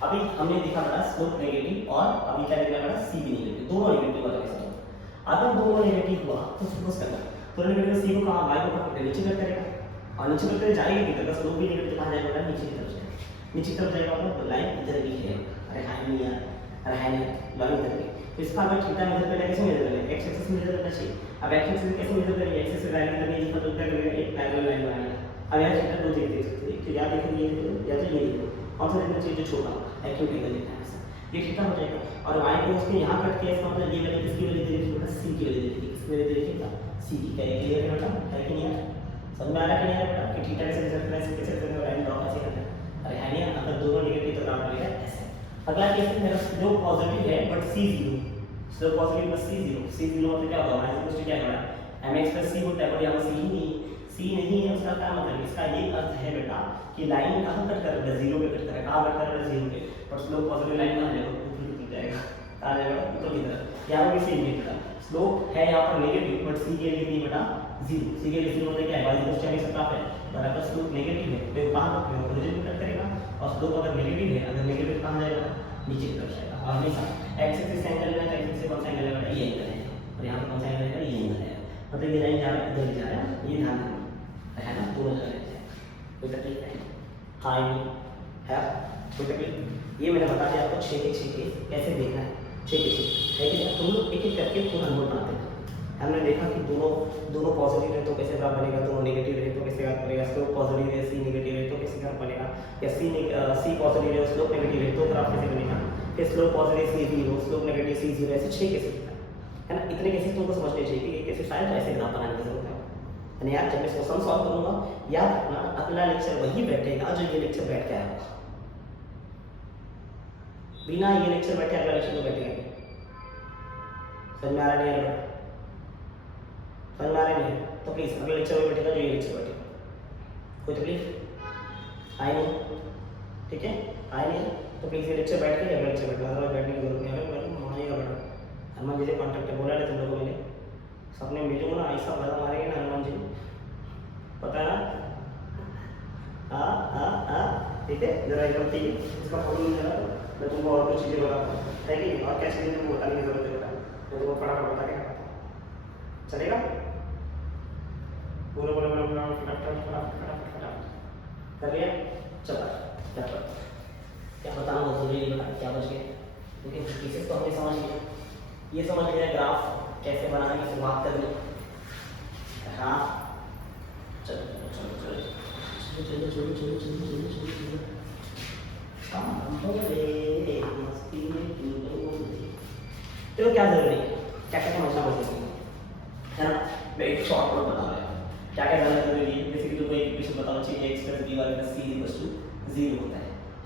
अभी हमने देखा बेटा स्लोप नेगेटिव, और अभी क्या देखना बेटा सी भी नेगेटिव, दोनों नेगेटिव वाला केस। अगर दोनों नेगेटिव हुआ तो फोकस करना, तो नेगेटिव सी को कहां y को कहां नीचे कर करेगा, और नीचे करते जाएगी किधर का, स्लोप भी नेगेटिव कहां जाएगा बेटा नीचे की तरफ जाएगा, नीचे की तरफ जाएगा मतलब लाइन इधर भी है, अरे हां नहीं यार, अरे हां नहीं लाइन इधर भी, तो इसका अगर थीटा मेजर करना कैसे मेजर करेंगे, एक्स एक्सिस मेजर करना चाहिए। अब एक्स एक्सिस कैसे मेजर करेंगे, एक्स एक्सिस लाइन करनी है मतलब क्या करेंगे, एक पैरेलल लाइन बनाएंगे। अब यहां थीटा दो जगह देख सकते हैं, तो या देखेंगे या तो ये देखो, कौन सा देखना चाहिए जो छोटा एक्यूट एंगल देखना है, ये थीटा हो जाएगा। और y को उसने यहां कट किया, इसका मतलब ये वैल्यू किसकी वैल्यू दे रही है बेटा, c की वैल्यू दे रही है, किसकी वैल्यू दे रही है c की। क्या ये क्लियर है बेटा, है कि नहीं है, समझ में आ रहा है कि नहीं है बेटा, कि थीटा कैसे मेजर करना है, इसके कैसे करना है, लाइन ड्रॉ कैसे करना है, अरे है नहीं, अगर दोनों नेगेटिव तो ग्राफ बनेगा ऐसे। अगला केस में मेरा स्लोप पॉजिटिव है बट c 0, स्लोप पॉजिटिव बस c 0 मतलब क्या होगा, y इक्वल्स टू क्या होगा mx प्लस c होता है, बट यहां c नहीं है, उसका क्या मतलब, इसका ये अर्थ है बेटा कि लाइन कहां कट कर रहा है, 0 पे कट कर रहा है, कहां कट कर रहा है 0 पे, और स्लोप पॉजिटिव लाइन कहां जाएगा, ऊपर की जाएगा, कहां जाएगा ऊपर की तरफ। यहां पे सेम है बेटा, स्लोप है यहां पर नेगेटिव बट c के लिए नहीं बेटा 0, c के लिए 0 मतलब क्या है, y equals to mx graph है, और अगर स्लोप नेगेटिव है तो कहां कट करेगा, ओरिजिन पे कट करेगा, और स्लोप अगर नेगेटिव है, अगर नेगेटिव कहां जाएगा नीचे की तरफ जाएगा। और हमेशा एक्स एक्सिस एंगल है, एक्स एक्सिस कौन सा एंगल है, ये एंगल है, और यहां पे कौन सा एंगल है, ये एंगल है, मतलब ये लाइन जा रहा है इधर जा रहा है, ये ध्यान रखना है ना, दोनों जगह है, कोई तकलीफ है, हाँ है कोई तकलीफ। ये मैंने बता दिया आपको 6 के 6 केस कैसे देखना है, 6 के 6 है कि तुम लोग एक एक करके पूरा नोट बनाते हैं। हमने देखा कि दोनों पॉजिटिव है तो कैसे ग्राफ बनेगा, दोनों नेगेटिव है तो कैसे ग्राफ बनेगा, स्लोप पॉजिटिव है सी नेगेटिव है तो कैसे ग्राफ बनेगा, या सी पॉजिटिव है स्लोप नेगेटिव है तो ग्राफ कैसे बनेगा, फिर स्लोप पॉजिटिव सी 0 स्लोप नेगेटिव सी 0, ऐसे 6 केसेस है ना। इतने केसेस तुमको समझने चाहिए कि ये केसेस आए तो ऐसे ग्राफ बनाने की जरूरत है। यानी यार जब मैं इसको सम सॉल्व करूंगा, याद रखना अगला लेक्चर वही बैठेगा जो ये लेक्चर बैठ के आया होगा, बिना ये लेक्चर बैठे अगला लेक्चर तो बैठेगा नहीं। समझ में आ रहा नहीं, समझ में आ रहा नहीं तो प्लीज अगला लेक्चर वही बैठेगा जो ये लेक्चर बैठेगा, कोई तकलीफ आए नहीं, ठीक है आए नहीं तो प्लीज ये लेक्चर बैठ के अगला लेक्चर बैठेगा, अदरवाइज बैठने की जरूरत नहीं है। मैं मानेगा बेटा, हनुमान जी से कॉन्टैक्ट है, बोला तुम लोगों को मैंने, सपने मिलूंगा ना ऐसा भला मारेंगे ना हनुमान जी, पता है ना, हाँ ठीक है, जरा एकदम ठीक है, इसका फॉलो नहीं करा मैं तुमको और कुछ चीज़ें बताता हूँ, है कि और क्या चीज़ें तुमको बताने की जरूरत है बेटा, तो तुमको फटाफट बता के बताता हूँ, चलेगा, बोलो बोलो बोलो बोलो फटाफट कर लिया, चलो क्या बताना बहुत जरूरी है बेटा, क्या बच गया, लेकिन केसेस तो हमने समझ लिया, ये समझ लिया ग्राफ कैसे बनाने की शुरुआत करनी, हाँ चलो चलो चलो चलो चलो चलो चलो चलो चलो चलो चलो बोले मस्ती में क्यों बोले। तो क्या जरूरी है, क्या क्या समझना बोलते है ना। मैं एक शॉर्ट नोट बता रहा हूँ क्या क्या जानना जरूरी है। जैसे कि तुमको एक इक्वेशन बताओ चाहिए x प्लस b वाले का c इक्वल टू 0 होता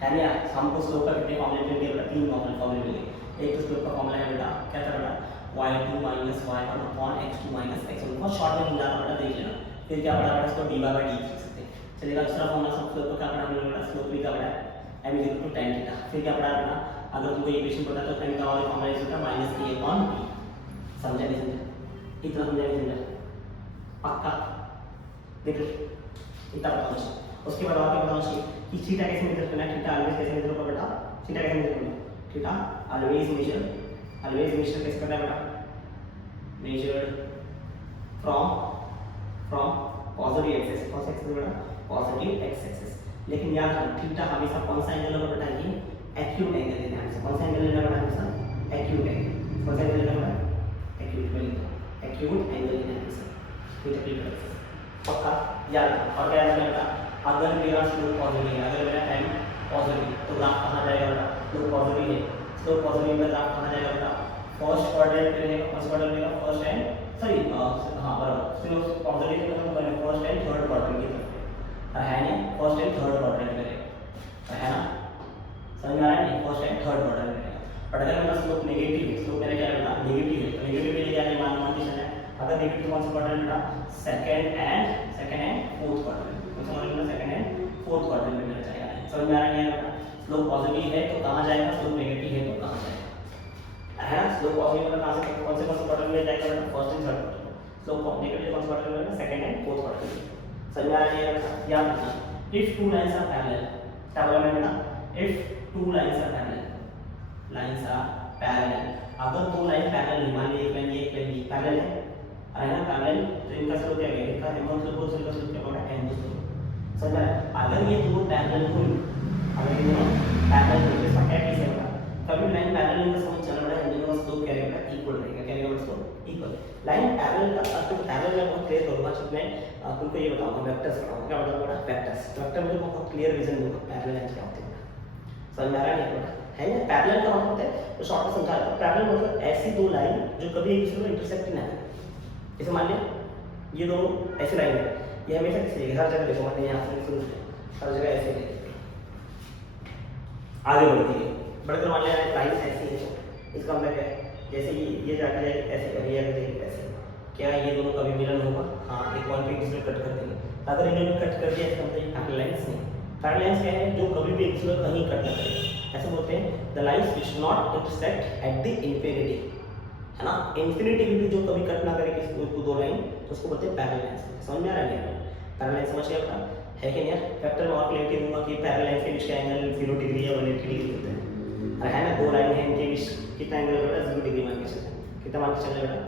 है ना। हमको स्लोप का कितने फॉर्मूले मिलेंगे बेटा, 3 फॉर्मूले मिलेंगे। एक तो स्लोप का फॉर्मूला है बेटा, क्या था बेटा, y2 minus y1 upon x2 minus x1। बहुत शॉर्ट में समझा बेटा, देख लेना। फिर क्या पढ़ा बेटा, इसको dy बाय dt लिख सकते हैं। चलिएगा दूसरा फॉर्मूला सब स्लोप का क्या पढ़ा हमने बेटा, स्लोप भी का पढ़ा m equal to tan theta. फिर क्या पढ़ा बेटा, अगर तुमको इक्वेशन पता है तो tan का वाला फॉर्मूला इज बेटा माइनस a अपॉन b। समझा नहीं समझा, इतना समझा नहीं समझा, पक्का देख लो इतना बताओ। उसके बाद और क्या बताओ चाहिए कि थीटा कैसे मेजर करना है। थीटा ऑलवेज कैसे मेजर होगा बेटा, थीटा कैसे मेजर करना है, थीटा ऑलवेज मेजर कैसे करना है बेटा, measured from positive x axis. कौन सा एक्सिस बेटा, पॉजिटिव एक्स एक्सिस। लेकिन याद रखना थीटा हमेशा कौन सा एंगल होगा बेटा, ये एक्यूट एंगल लेना है। कौन सा एंगल लेना बेटा, हमेशा एक्यूट एंगल। कौन सा एंगल लेना बेटा, एक्यूट एंगल लेना है। थीटा क्लियर पक्का याद रखना। और क्या याद रखना, अगर मेरा स्लोप पॉजिटिव है, अगर मेरा m पॉजिटिव तो ग्राफ कहां जाएगा बेटा, स्लोप पॉजिटिव है, स्लोप पॉजिटिव में ग्राफ कहां जाएगा बेटा, फर्स्ट क्वाड्रेंट पे रहेगा। फर्स्ट क्वाड्रेंट में फर्स्ट एंड सॉरी हां बराबर, स्लोप पॉजिटिव है तो हम फर्स्ट एंड थर्ड क्वाड्रेंट की तरफ है ना, फर्स्ट एंड थर्ड क्वाड्रेंट में रहेगा, है ना। समझ में आ रहा है, फर्स्ट एंड थर्ड क्वाड्रेंट में रहेगा। और अगर मेरा स्लोप नेगेटिव है, स्लोप मेरा क्या बेटा नेगेटिव है, तो नेगेटिव के लिए क्या है, मान कंडीशन है। अगर नेगेटिव कौन सा क्वाड्रेंट बेटा, सेकंड एंड फोर्थ क्वाड्रेंट। कौन सा quadrant, second and fourth quadrant में मिल जाएगा। समझ में आ रहा है बेटा, स्लोप पॉजिटिव है तो कहां जाएगा, स्लोप नेगेटिव है तो कहां जाएगा, है ना। स्लोप पॉजिटिव मतलब कहां से कौन से क्वाड्रेंट में जाएगा बेटा, first and third quadrant. Slope negative कौन सा क्वाड्रेंट में जाएगा, सेकंड एंड फोर्थ क्वाड्रेंट। समझ में आ रहा है बेटा, याद रखना। If two lines are parallel, क्या बोला मैंने बेटा, if two lines are parallel, अगर दो लाइन पैरेलल है, मान लीजिए एक लाइन ये एक लाइन बी पैरेलल है ना, पैरेलल, तो इनका स्लोप क्या है, इनका m1 स्लोप और इनका स्लोप क्या होगा, m2 स्लोप। समझ में। अगर ये दोनों पैरेलल हो, अगर ये दोनों पैरेलल हो, इसका क्या केस है बेटा, कभी लाइन पैरेलल इनका समझ चल रहा है, इन दोनों का स्लोप क्या रहेगा, इक्वल रहेगा। क्या रहेगा स्लोप इक्वल। लाइन पैरेलल का तो पैरेलल में बहुत क्लियर करूंगा जब मैं तुमको ये बताऊंगा, वेक्टर्स पढ़ाऊंगा। क्या बताऊंगा बेटा, वेक्टर्स। वेक्टर में बहुत क्लियर विजन दूंगा पैरेलल लाइन क्या होते हैं। समझ में आ रहा है बेटा, है ना। पैरेलल का मतलब होता है, तो शॉर्ट में समझा रहा हूं, पैरेलल मतलब ऐसी दो लाइन जो कभी एक दूसरे को इंटरसेक्ट नहीं करें। जैसे मान लिया ये दोनों ऐसी लाइन है, ये हमेशा किसी हर जगह देखो, मान लिया यहाँ से शुरू से हर जगह ऐसे आगे बढ़ती है। बढ़कर मान लिया लाइन ऐसी है, इसका मतलब क्या है, जैसे ये जाके जाए ऐसे कर, ये आगे जाए ऐसे, क्या ये दोनों कभी मिलन होगा, हाँ एक पॉइंट पे एक दूसरे कट कर देंगे। अगर इन्होंने कट कर दिया इसका मतलब ये पैरेलल लाइंस नहीं। पैरेलल लाइंस क्या है, जो कभी भी एक दूसरे कहीं कट ना करें। ऐसे बोलते हैं the lines which not intersect at the infinity, है ना। इंफिनिटी भी जो कभी कट ना करे किसी को दो लाइन, तो उसको बोलते हैं पैरेलल लाइंस। समझ में आ रहा है, पैरेलल लाइन समझ गया बेटा, है कि नहीं यार। वेक्टर में और क्लियरिटी दूंगा कि पैरेलल लाइन के बीच का एंगल 0 डिग्री या 180 डिग्री होता है, है ना। दो लाइन है, इनके बीच कितना एंगल बेटा, 0 डिग्री मान के चलना। कितना मान के चलना बेटा,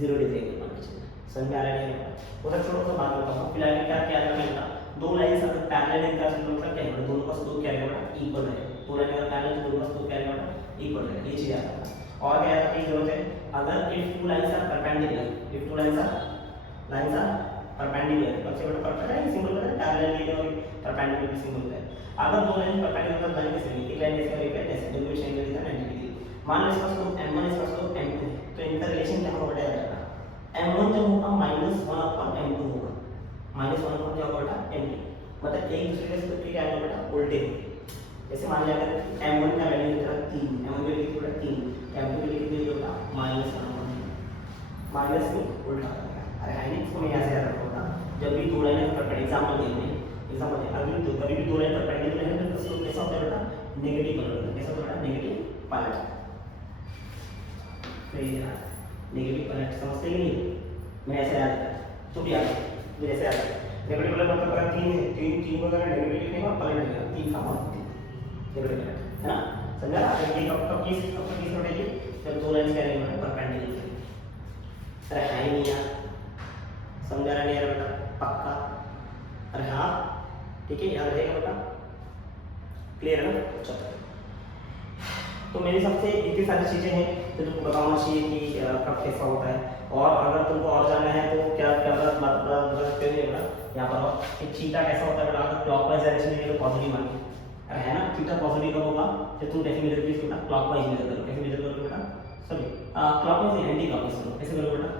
0 डिग्री एंगल मान के चलना। समझ में आ रहा है बेटा। उधर छोड़ो तो बात बताऊं, फिलहाल क्या क्या है बेटा, दो लाइन अगर पैरेलल है, इनका मतलब क्या है, दोनों का स्लोप क्या है बेटा, इक्वल है। दो लाइन अगर पैरेलल है, दोनों का स्लोप क्या है बेटा, इक्वल है। ये चीज याद रखना। और क्या याद रखने की जरूरत है, अगर if two lines are perpendicular, if two lines are perpendicular, कौन से बेटा परपेंडिकुलर सिंबल है, पैरेलल ये और परपेंडिकुलर सिंबल है। अगर दो लाइन परपेंडिकुलर लाइन के सेम, एक लाइन ऐसे और एक लाइन ऐसे, दोनों के एंगल इधर 90 डिग्री। मान लो इसका स्लोप m1 इसका स्लोप m2, तो इनका रिलेशन क्या होगा बेटा, याद रखना। m1 जब होगा -1 अपॉन m2 होगा, -1 अपॉन क्या होगा बेटा, m2। मतलब एक दूसरे के स्लोप क्या आएगा बेटा, उल्टे। जैसे मान लिया अगर m1 का वैल्यू इतना 3, m1 की वैल्यू कितना 3, m2 की वैल्यू कितनी होगा -1, माइनस में उल्टा करेगा। अरे है नहीं, इसको मैं यहाँ से याद रखूंगा। जब भी दो लाइन पर एग्जांपल देंगे, एग्जांपल दे, अभी तो कभी भी दो लाइन पर परपेंडिकुलर है तो उसको कैसा होता है बेटा, नेगेटिव पलट होता है। कैसा होता है, नेगेटिव पलट। तो ये नेगेटिव पलट समझते ही नहीं, मैं ऐसे याद करता तो भी याद मेरे ऐसे याद नेगेटिव पलट मतलब अगर 3 है, 3 को अगर नेगेटिव लिखेगा पलट देगा, 3 का मान नेगेटिव पलट, है ना। समझा। अगर ये कब किस रोटेगी, जब दो लाइन क्या रहेंगे परपेंडिकुलर। अरे है नहीं यार, समझा रहा नहीं यार बेटा, पक्का। अरे हाँ ठीक है, याद रहेगा बेटा, क्लियर है ना। चलो तो मेरे हिसाब से इतनी सारी चीज़ें हैं जो तुमको पता होना चाहिए कि कब कैसा होता है। और अगर तुमको और जानना है तो क्या क्या मतलब यहाँ पर कि थीटा कैसा होता है बेटा, अगर क्लॉकवाइज डायरेक्शन में तो पॉजिटिव मानिए, अरे है ना, थीटा पॉजिटिव कब होगा जब तुम कैसे मेजर करोगे बेटा, क्लॉकवाइज मेजर करो। कैसे मेजर करोगे बेटा, सॉरी क्लॉकवाइज एंटी क्लॉकवाइज करो। कैसे करोगे बेटा,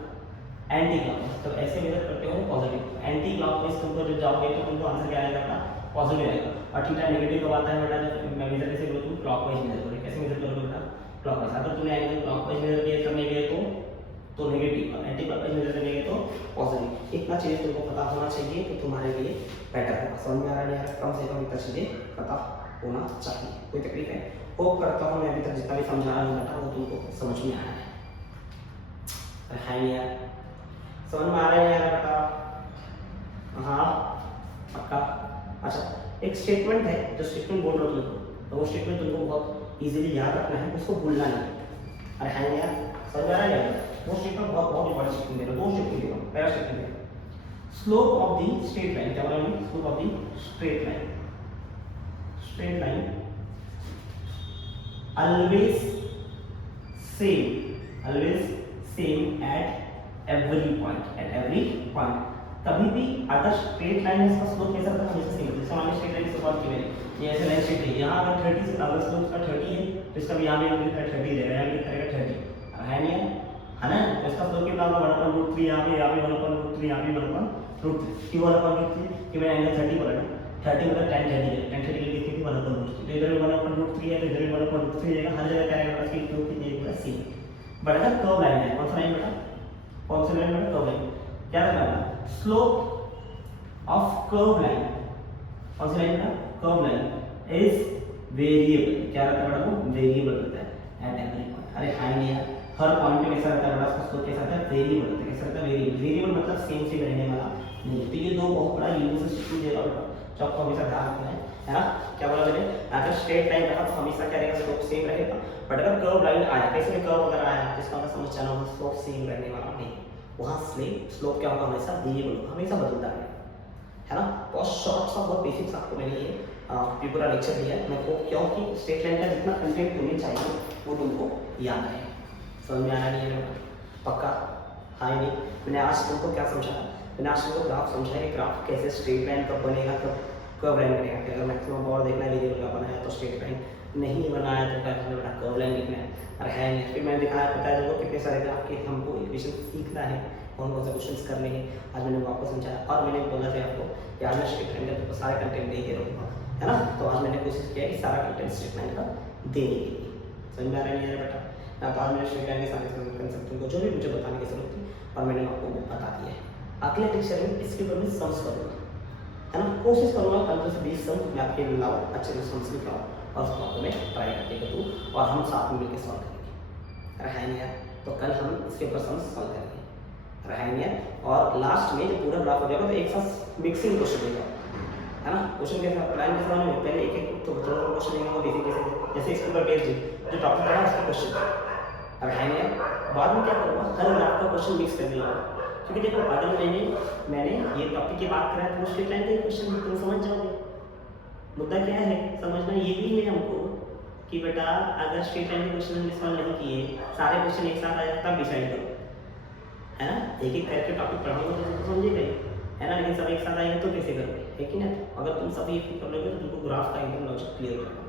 एंटी क्लॉकवाइज। तो ऐसे मेजर करते हो पॉजिटिव, एंटी क्लॉकवाइज तुमको जब जाओगे तो तुमको आंसर क्या आएगा बेटा, पॉजिटिव आएगा। और थीटा नेगेटिव कब आता है बेटा, जब मेजर कैसे करो तुम, क्लॉकवाइज मेजर करोगे। कैसे मेजर करोगे बेटा, क्लॉकवाइज। अगर तुमने एंगल क्लॉकवाइज मेजर किया करने गए तो नेगेटिव, और एंटी क्लॉकवाइज मेजर करने गए तो पॉजिटिव। इतना चीज़ तुमको पता होना चाहिए तो तुम्हारे लिए बेटर है। समझ में आ रहा है यार, कम से कम इतना चीज़ें पता होना चाहिए। कोई तकलीफ है? होप करता हूँ मैं अभी तक जितना भी समझा रहा हूँ बेटा वो तुमको समझ में आया है। हाँ यार, समझ में आ रहा है यार बेटा? हाँ पक्का। अच्छा, एक स्टेटमेंट है जो स्टेटमेंट बोल रहा हूँ तुमको, तो वो स्टेटमेंट तुमको बहुत इजीली याद रखना है, उसको भूलना नहीं। अरे हाँ यार, समझ आ रहा है यार? वो स्टेटमेंट बहुत इंपॉर्टेंट स्टेटमेंट है। दो स्टेटमेंट है, पहला स्टेटमेंट है slope of the straight line. क्या बोला मैंने, slope of the straight line, straight line always same at every point। कभी भी अगर स्ट्रेट लाइन है इसका स्लोप कैसा होता है, हमेशा सेम। जैसे मान लीजिए स्ट्रेट लाइन की बात की मैंने, ये ऐसे लाइन स्ट्रेट है, यहाँ अगर 30 से अगर स्लोप का 30 है तो इसका भी यहाँ भी लिखा 30 रहेगा, यहाँ भी लिखा 30 है नहीं है ना। तो इसका स्लोप कितना होगा 1/√3, यहाँ पे 1/√3, यहाँ पे 1/√3। क्यों 1/√3? कि मैंने एंगल 30 बोला ना, 30 मतलब tan 30 है, tan 30 लिखी थी 1/√3। तो इधर भी 1/√3 है तो इधर भी 1/√3 रहेगा, हर जगह क्या रहेगा इसकी स्लोप कितनी है सेम। बट अगर कर्व लाइन है, कौन सा लाइन बेटा, कौन सा लाइन बेटा, कर्व लाइन। क्या करना है, स्लोप ऑफ कर्व लाइन, कौन सी लाइन बेटा, कर्व लाइन इज वेरिएबल। क्या रहता है बेटा, वो वेरिएबल रहता है एट एवरी पॉइंट। अरे हाई नहीं यार, हर पॉइंट पे कैसा रहता है बेटा, उसका स्लोप कैसा रहता है, वेरिएबल रहता है। कैसा रहता है, वेरिएबल। वेरिएबल मतलब सेम रहने वाला नहीं। तो ये दो बहुत बड़ा यूनिवर्सल स्टेटमेंट दे रहा बेटा, जो आपको हमेशा ध्यान रखना है ना। क्या बोला मैंने, अगर स्ट्रेट लाइन रहा तो हमेशा क्या रहेगा, स्लोप सेम रहेगा। बट अगर कर्व लाइन आया, कैसे में कर्व अगर आया तो इसका मतलब समझ जाना होगा स्लोप सेम रहने वाला नहीं, वहाँ स्लोप क्या होगा, हमेशा वेरिएबल होगा, हमेशा बदलता है ना। बहुत शॉर्ट सा बहुत बेसिक्स आपको मैंने ये पूरा लेक्चर दिया है। मैं होप क्योंकि स्ट्रेट लाइन का जितना कंटेंट होने चाहिए वो तुमको याद है। समझ में आना नहीं है पक्का? हाँ नहीं, मैंने आज तुमको क्या समझाया, मैंने आज तुमको ग्राफ समझाया कि ग्राफ कैसे स्ट्रेट लाइन कब बनेगा, कब कर्व लाइन बनेगा। अगर मैक्सिमम पावर देखना है वेरिएबल का बनाया तो स्ट्रेट लाइन, नहीं बनाया तो क्या करना बेटा, कर्व लाइन लिखना है। और है नहीं, फिर मैंने दिखाया पता है तुमको कितने सारे ग्राफ के हमको इक्वेशन सीखना है, कौन कौन से क्वेश्चंस करने हैं, आज मैंने आपको समझाया। और मैंने बोला था आपको कि आज मैं स्ट्रेट लाइन का तुमको सारे कंटेंट दे के रहूँगा, है ना। तो आज मैंने कोशिश किया कि सारा कंटेंट स्ट्रेट लाइन का देने के लिए। समझ में आ रहा नहीं है बेटा? तो आज मैंने स्ट्रेट लाइन के सारे कंसेप्ट तुमको जो भी मुझे बताने की जरूरत थी और मैंने आपको बता दिया है। अगले लेक्चर में इसके ऊपर मैं सम्स करूँगा, है ना। कोशिश करूँगा 15 से 20 सम मैं आपके लाऊँ, अच्छे से सम्स लिखाऊँ और उसको आपको मैं ट्राई करके दूँ और हम साथ में मिलकर सॉल्व करेंगे। रहा नहीं यार, तो कल हम इसके ऊपर सम्स सॉल्व करेंगे। रहा नहीं यार, और लास्ट में जब पूरा ग्राफ हो जाएगा तो एक साथ मिक्सिंग क्वेश्चन देगा, है ना। क्वेश्चन कैसा प्लान कैसा बनाने, पहले एक एक तो क्वेश्चन देंगे वो देखिए कैसे, जैसे इसके ऊपर बेस्ड जो टॉपिक है उसका क्वेश्चन। अब है नहीं यार, बाद में क्या करूँगा, हर ग्राफ का क्वेश्चन मिक्स करने लगा। क्योंकि देखो अगर मैंने ये टॉपिक की बात करा है तो स्ट्रेट लाइन का क्वेश्चन तुम समझ जाओगे। मुद्दा क्या है, समझना ये भी है हमको कि बेटा अगर स्ट्रेट लाइन के क्वेश्चन हमने सॉल्व नहीं किए, सारे क्वेश्चन एक साथ आए तब डिसाइड करो, है ना। एक एक करके टॉपिक पढ़ाऊंगा तो तुम समझेगा ही, है ना। लेकिन सब एक साथ आएंगे तो कैसे करोगे, है कि ना। अगर तुम सब एक कर लोगे तो तुमको ग्राफ का एकदम लॉजिक क्लियर हो जाएगा।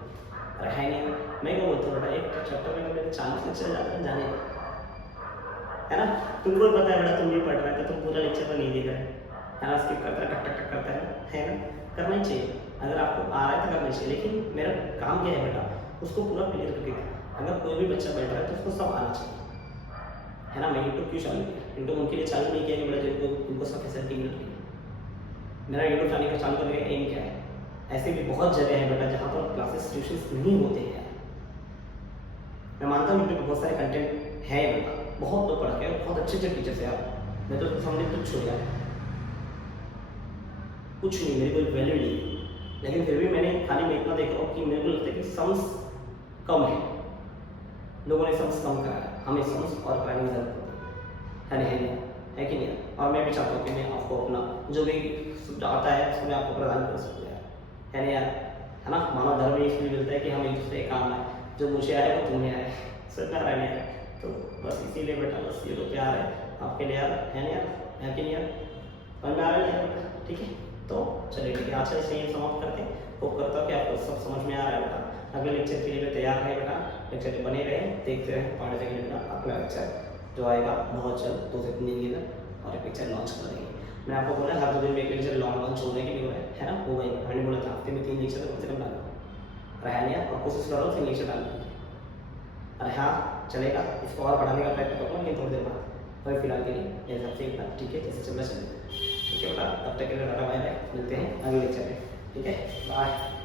अरे है नहीं, मैं क्या बोलता हूँ बेटा, एक चैप्टर में मेरे 40 लेक्चर जाते हैं जाने, है ना। तुमको पता है बेटा, तुम भी पढ़ रहे हो तो तुम पूरा लेक्चर तो नहीं देख रहे, है ना। स्किप करता है, टक टक टक करता है ना। करना ही चाहिए, अगर आपको आ रहा है तो करना चाहिए। लेकिन मेरा काम क्या है बेटा, उसको पूरा क्लियर करके देना। अगर कोई भी बच्चा बैठ रहा है तो उसको सब आना चाहिए, है ना। मैं यूट्यूब क्यों चालू किया, यूट्यूब उनके लिए चालू नहीं किया कि बेटा जिनको उनको सब फैसिलिटी मिल रही है। मेरा यूट्यूब चैनल का चालू करने का एम क्या है, ऐसे भी बहुत जगह है बेटा जहाँ पर क्लासेस ट्यूशन्स नहीं होते हैं। मैं मानता हूँ यूट्यूब पर बहुत सारे कंटेंट है बेटा, बहुत लोग पढ़ के और बहुत अच्छे अच्छे टीचर्स हैं यार। मैं तो सामने कुछ छोड़ गया, कुछ नहीं, मेरी कोई वैल्यू नहीं। लेकिन फिर भी मैंने खाली में इतना देखा कि मेरे को लगता है कि सम्स कम है, लोगों ने सम्स कम करा है, हमें सम्स और कराने की जरूरत है कि नहीं। और मैं भी चाहता हूँ कि मैं आपको अपना जो भी आता है उसको मैं आपको प्रदान कर सकूँ यार, है नहीं यार, है ना। मानव धर्म में इसलिए मिलता है कि हम एक दूसरे के काम आए। जो मुझे आए वो तुम्हें आए, समझ में आ रहा है नहीं आ रहा है? तो बस इसीलिए बेटा बस ये तो प्यार है आपके लिए यार, है नहीं यार, है कि नहीं यार, समझ में आ रहा है नहीं आ रहा बेटा? ठीक है, तो चलिए ठीक है, आज का इसे समाप्त करते हैं। होप करता हूँ कि आपको सब समझ में आ रहा है बेटा। अगले लेक्चर के लिए भी तैयार रहे बेटा, लेक्चर में बने रहे, देखते रहे, पढ़ते रहे बेटा। अगला लेक्चर जो आएगा बहुत जल्द 2 से 3 दिन के अंदर, और एक लेक्चर लॉन्च कर देंगे। मैंने आपको बोला हर 2 दिन में एक लेक्चर लॉन्च होने के लिए हो रहा है ना, हो गई। मैंने बोला था हफ्ते में 3 लेक्चर तो कम से कम डालना रहा नहीं, और कोशिश करो 3 लेक्चर डालने की। अरे हाँ चलेगा, इसको और बढ़ाने का प्रयत्न करूँगा लेकिन थोड़ी देर बाद, अभी फिलहाल के लिए मेरे हिसाब से इतना ठीक है, जैसे चलना चाहिए। ठीक है बेटा, तब तक के लिए टाटा बाय बाय, मिलते हैं अगले लेक्चर में। ठीक है, बाय।